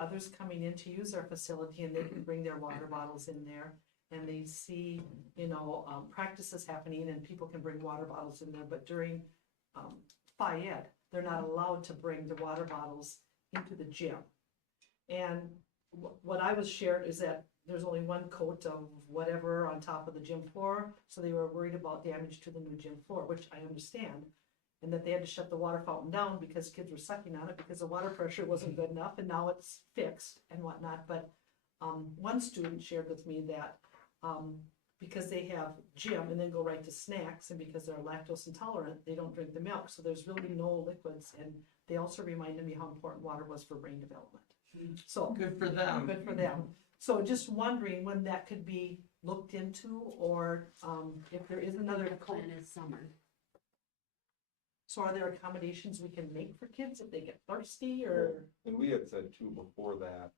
others coming in to use our facility and they can bring their water bottles in there. And they see, practices happening and people can bring water bottles in there, but during, Phi Ed, they're not allowed to bring the water bottles into the gym. And what I was shared is that there's only one coat of whatever on top of the gym floor, so they were worried about damage to the new gym floor, which I understand. And that they had to shut the water fountain down because kids were sucking on it because the water pressure wasn't good enough, and now it's fixed and whatnot. But one student shared with me that because they have gym and then go right to snacks, and because they're lactose intolerant, they don't drink the milk, so there's really no liquids. And they also reminded me how important water was for brain development. So Good for them. good for them. So just wondering when that could be looked into, or if there is another The plan is summer. So are there accommodations we can make for kids if they get thirsty, or? And we had said too before that,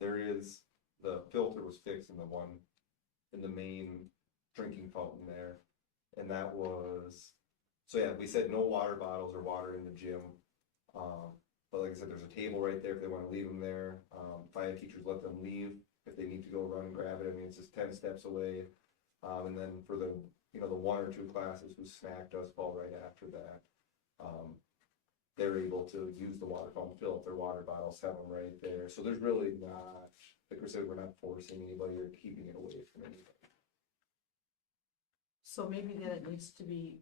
the filter was fixed in the main drinking fountain there. And that was, so yeah, we said no water bottles or water in the gym. But like I said, there's a table right there if they wanna leave them there. Phi Ed teachers let them leave if they need to go run and grab it. I mean, it's just 10 steps away. And then for the 1 or 2 classes whose snack does fall right after that, they're able to use the water fountain, fill up their water bottles, have them right there. So there's really not, like we said, we're not forcing anybody or keeping it away from anybody. So maybe then it needs to be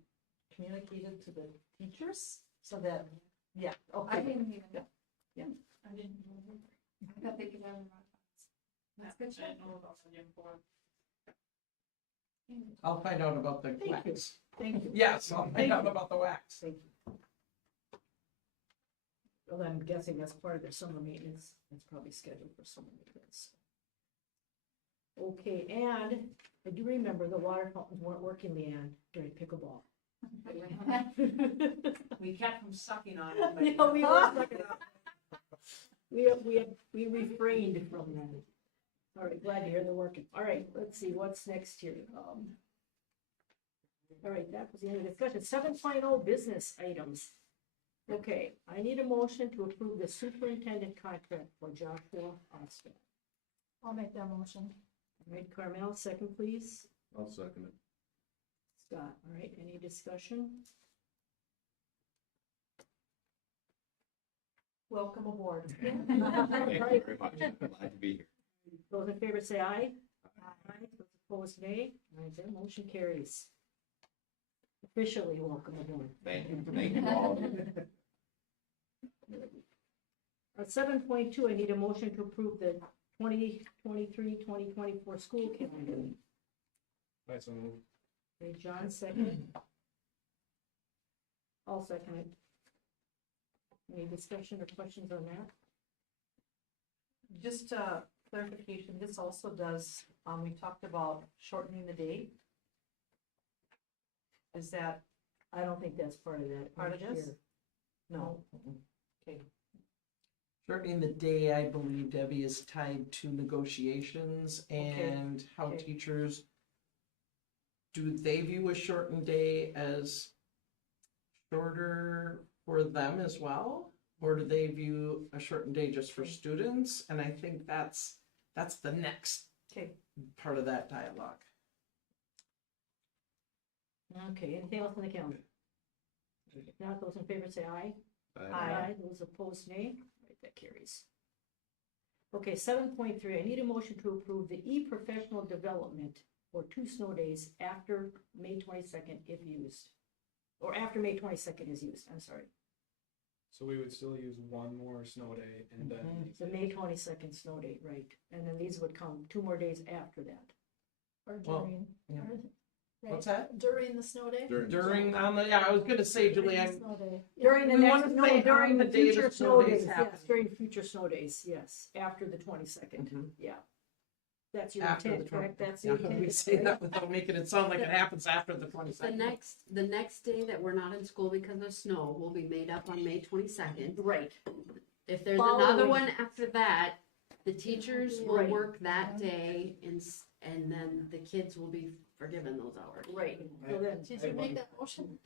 communicated to the teachers so that, yeah, okay. I didn't even. Yeah. I didn't know. I thought they could have them. That's good. I didn't know about the gym floor. I'll find out about the Thank you. wax. Thank you. Yes, I'll find Thank out you. about the wax. Thank you. Well, I'm guessing that's part of their summer maintenance. It's probably scheduled for summer maintenance. Okay, and I do remember the water fountains weren't working, Leanne, during pickleball. We kept them sucking on Yeah, we were sucking we refrained from that. All right, glad to hear they're working. All right, let's see, what's next here? All right, that was the end of the discussion. 7.0 business items. Okay, I need a motion to approve the superintendent contract for Joshua Oscar. I'll make that motion. All right, Carmel, second please. I'll second it. Scott, all right, any discussion? Welcome aboard. Thank you very much. Glad to be here. Those in favor say aye. Aye. Those opposed, nay. All right, that motion carries. Officially welcome aboard. Thank you all. At 7.2, I need a motion to approve the 2023-2024 school calendar. That's a move. Okay, John, second. I'll second it. Any discussion or questions on that? Just clarification, this also does, we talked about shortening the day. Is that I don't think that's part of that. part of this? Here. No. Okay. Shortening the day, I believe, Debbie, is tied to negotiations and how okay. teachers, do they view a shortened day as shorter for them as well? Or do they view a shortened day just for students? And I think that's the next Okay. part of that dialogue. Okay, anything else on the calendar? If not, those in favor say aye. Aye. Those opposed, nay. Right, that carries. Okay, 7.3, I need a motion to approve the e-professional development for 2 snow days after May 22nd if used. Or after May 22nd is used, I'm sorry. So we would still use one more snow day and then. The May 22nd snow date, right. And then these would come 2 more days after that. Or Well, during. yeah. or- right, What's that? During the snow day? During, I was gonna say, During Julie, the snow day. During the We next, wanna no, say during on the the day the future snow snow days days, yes, happen. during future snow days, yes, after the 22nd, Mhm. yeah. That's your After the intent, correct? That's the yeah, intent. we say that without making it sound like it happens after the The 22nd. next day that we're not in school because of snow will be made up on May 22nd. Right, If there's another Following. one after that, the teachers will Right. work that day and then the kids will be for giving those hours. Right, so then, Did you make that motion?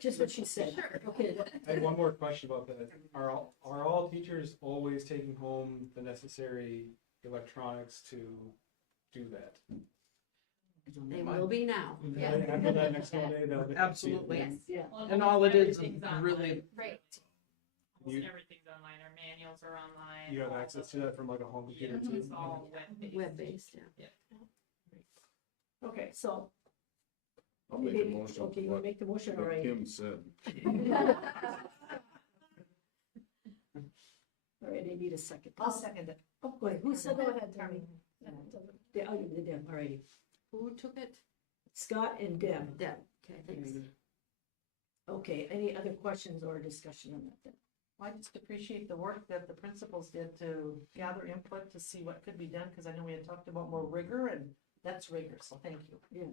just what she said. Sure. Okay, I have one more question about that. Are all teachers always taking home the necessary electronics to do that? They will be now. Yeah. After that next holiday, they'll be. Absolutely. Yes. yeah, Well, And all it is everything's really, online. Right. Almost You- everything's online, our manuals are online. You have all access the- to that from like a home Yeah, computer too? it's all web-based. Web-based, yeah. okay, so. I'll make a motion. Okay, you what- wanna make the motion, all what right. Kim said. All right, I need a second. I'll second it. Oh, wait, who said Go that? ahead, Tammy. Yeah, oh, you did, Deb, all righty. Who took it? Scott and Deb. Deb. Okay, thanks. Okay, any other questions or discussion on that then? I just appreciate the work that the principals did to gather input to see what could be done, because I know we had talked about more rigor, and that's rigor, so thank you. Yeah.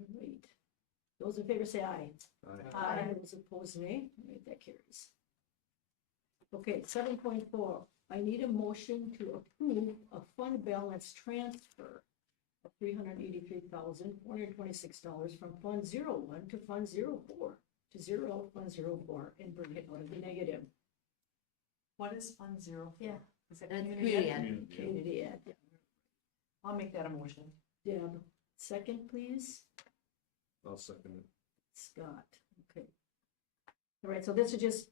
All right. Those in favor say aye. Aye. Those opposed, nay. All right, that carries. Okay, 7.4, I need a motion to approve a fund balance transfer of $383,426 from Fund 01 to Fund 04, to zero out Fund 04 and bring it out of the negative. What is Fund Zero? Yeah. Is that That's community community ed? ed. Community. Community ed. I'll make that a motion. Deb, second, please. I'll second it. Scott, okay. All right, so this is just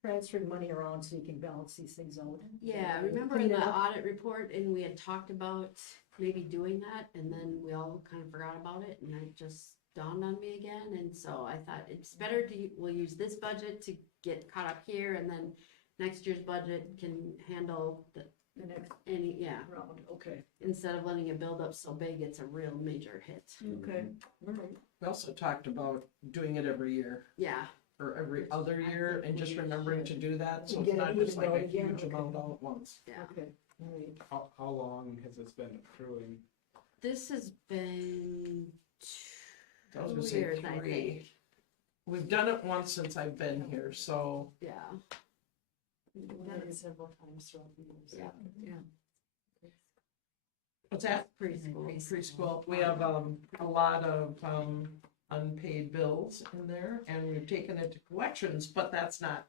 transferring money around so you can balance these things out. Yeah, remember Clean in it the up. audit report, and we had talked about maybe doing that, and then we all kind of forgot about it, and it just dawned on me again, and so I thought it's better to, we'll use this budget to get caught up here, and then next year's budget can handle The next any, yeah, round, okay, instead of letting it build up so big, it's a real major hit. okay, all right. we also talked about doing it every year Yeah, or every other year and just remembering to do that. So To it's get it not just evened like out a again, huge okay. amount all at once. yeah. Okay, all right. How long has this been accruing? This has been I was gonna 2 say years, I 3. think. We've done it once since I've been here, so Yeah, We've done it several times throughout the years. yeah. Yeah, what's that? Preschool. Preschool. We have a lot of unpaid bills in there, and we've taken it to collections, but that's not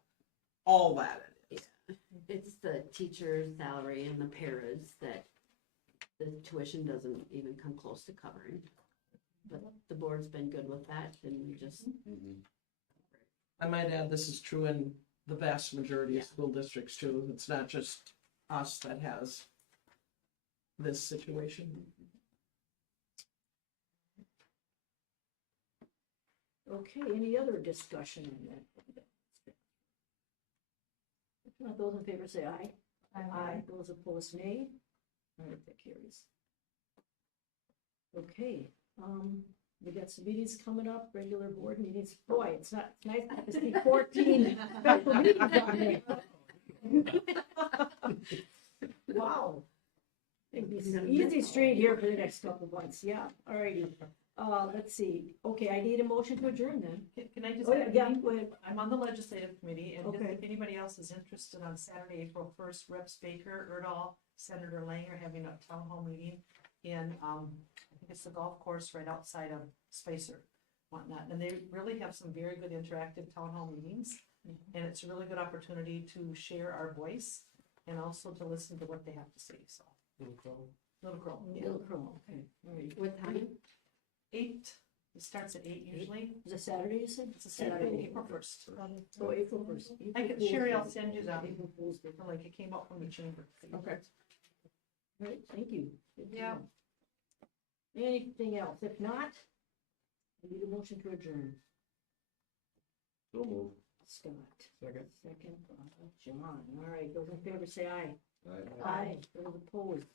all that it is. It's the teacher's salary and the paras that the tuition doesn't even come close to covering. But the board's been good with that, and we just, Mhm. I might add, this is true in the vast majority of Yeah. school districts too. It's not just us that has this situation. okay, any other discussion on that? If not, those in favor say aye. Aye. Those opposed, nay. All right, that carries. Okay, we got some meetings coming up, regular board meetings. Boy, it's nice to see 14 special meetings on there. Wow. It'd be easy straight here for the next couple of months, yeah, all righty. Let's see, okay, I need a motion to adjourn then. Can I just? Oh, yeah, go ahead. I'm on the legislative committee, and just Okay. if anybody else is interested, on Saturday, April 1st, Reps Baker, Erdahl, Senator Lang are having a town hall meeting in, I think it's the golf course right outside of Spicer, whatnot, and they really have some very good interactive town hall meetings, and it's a really good opportunity to share our voice and also to listen to what they have to say, so. Little Crow, yeah. Little Crow, okay, all right. what time? 8, it starts at 8 usually. Is it Saturday, you said? It's a Saturday, April 1st. Oh, April 1st. I can, Sherry, I'll send you that, April Fool's Day. like, it came out from the chamber. Okay. All right, thank you. Good to Yeah. know. Anything else? If not, I need a motion to adjourn. So move. Scott. Second. Second, John. All right, those in favor say aye. Aye. Aye. Those opposed,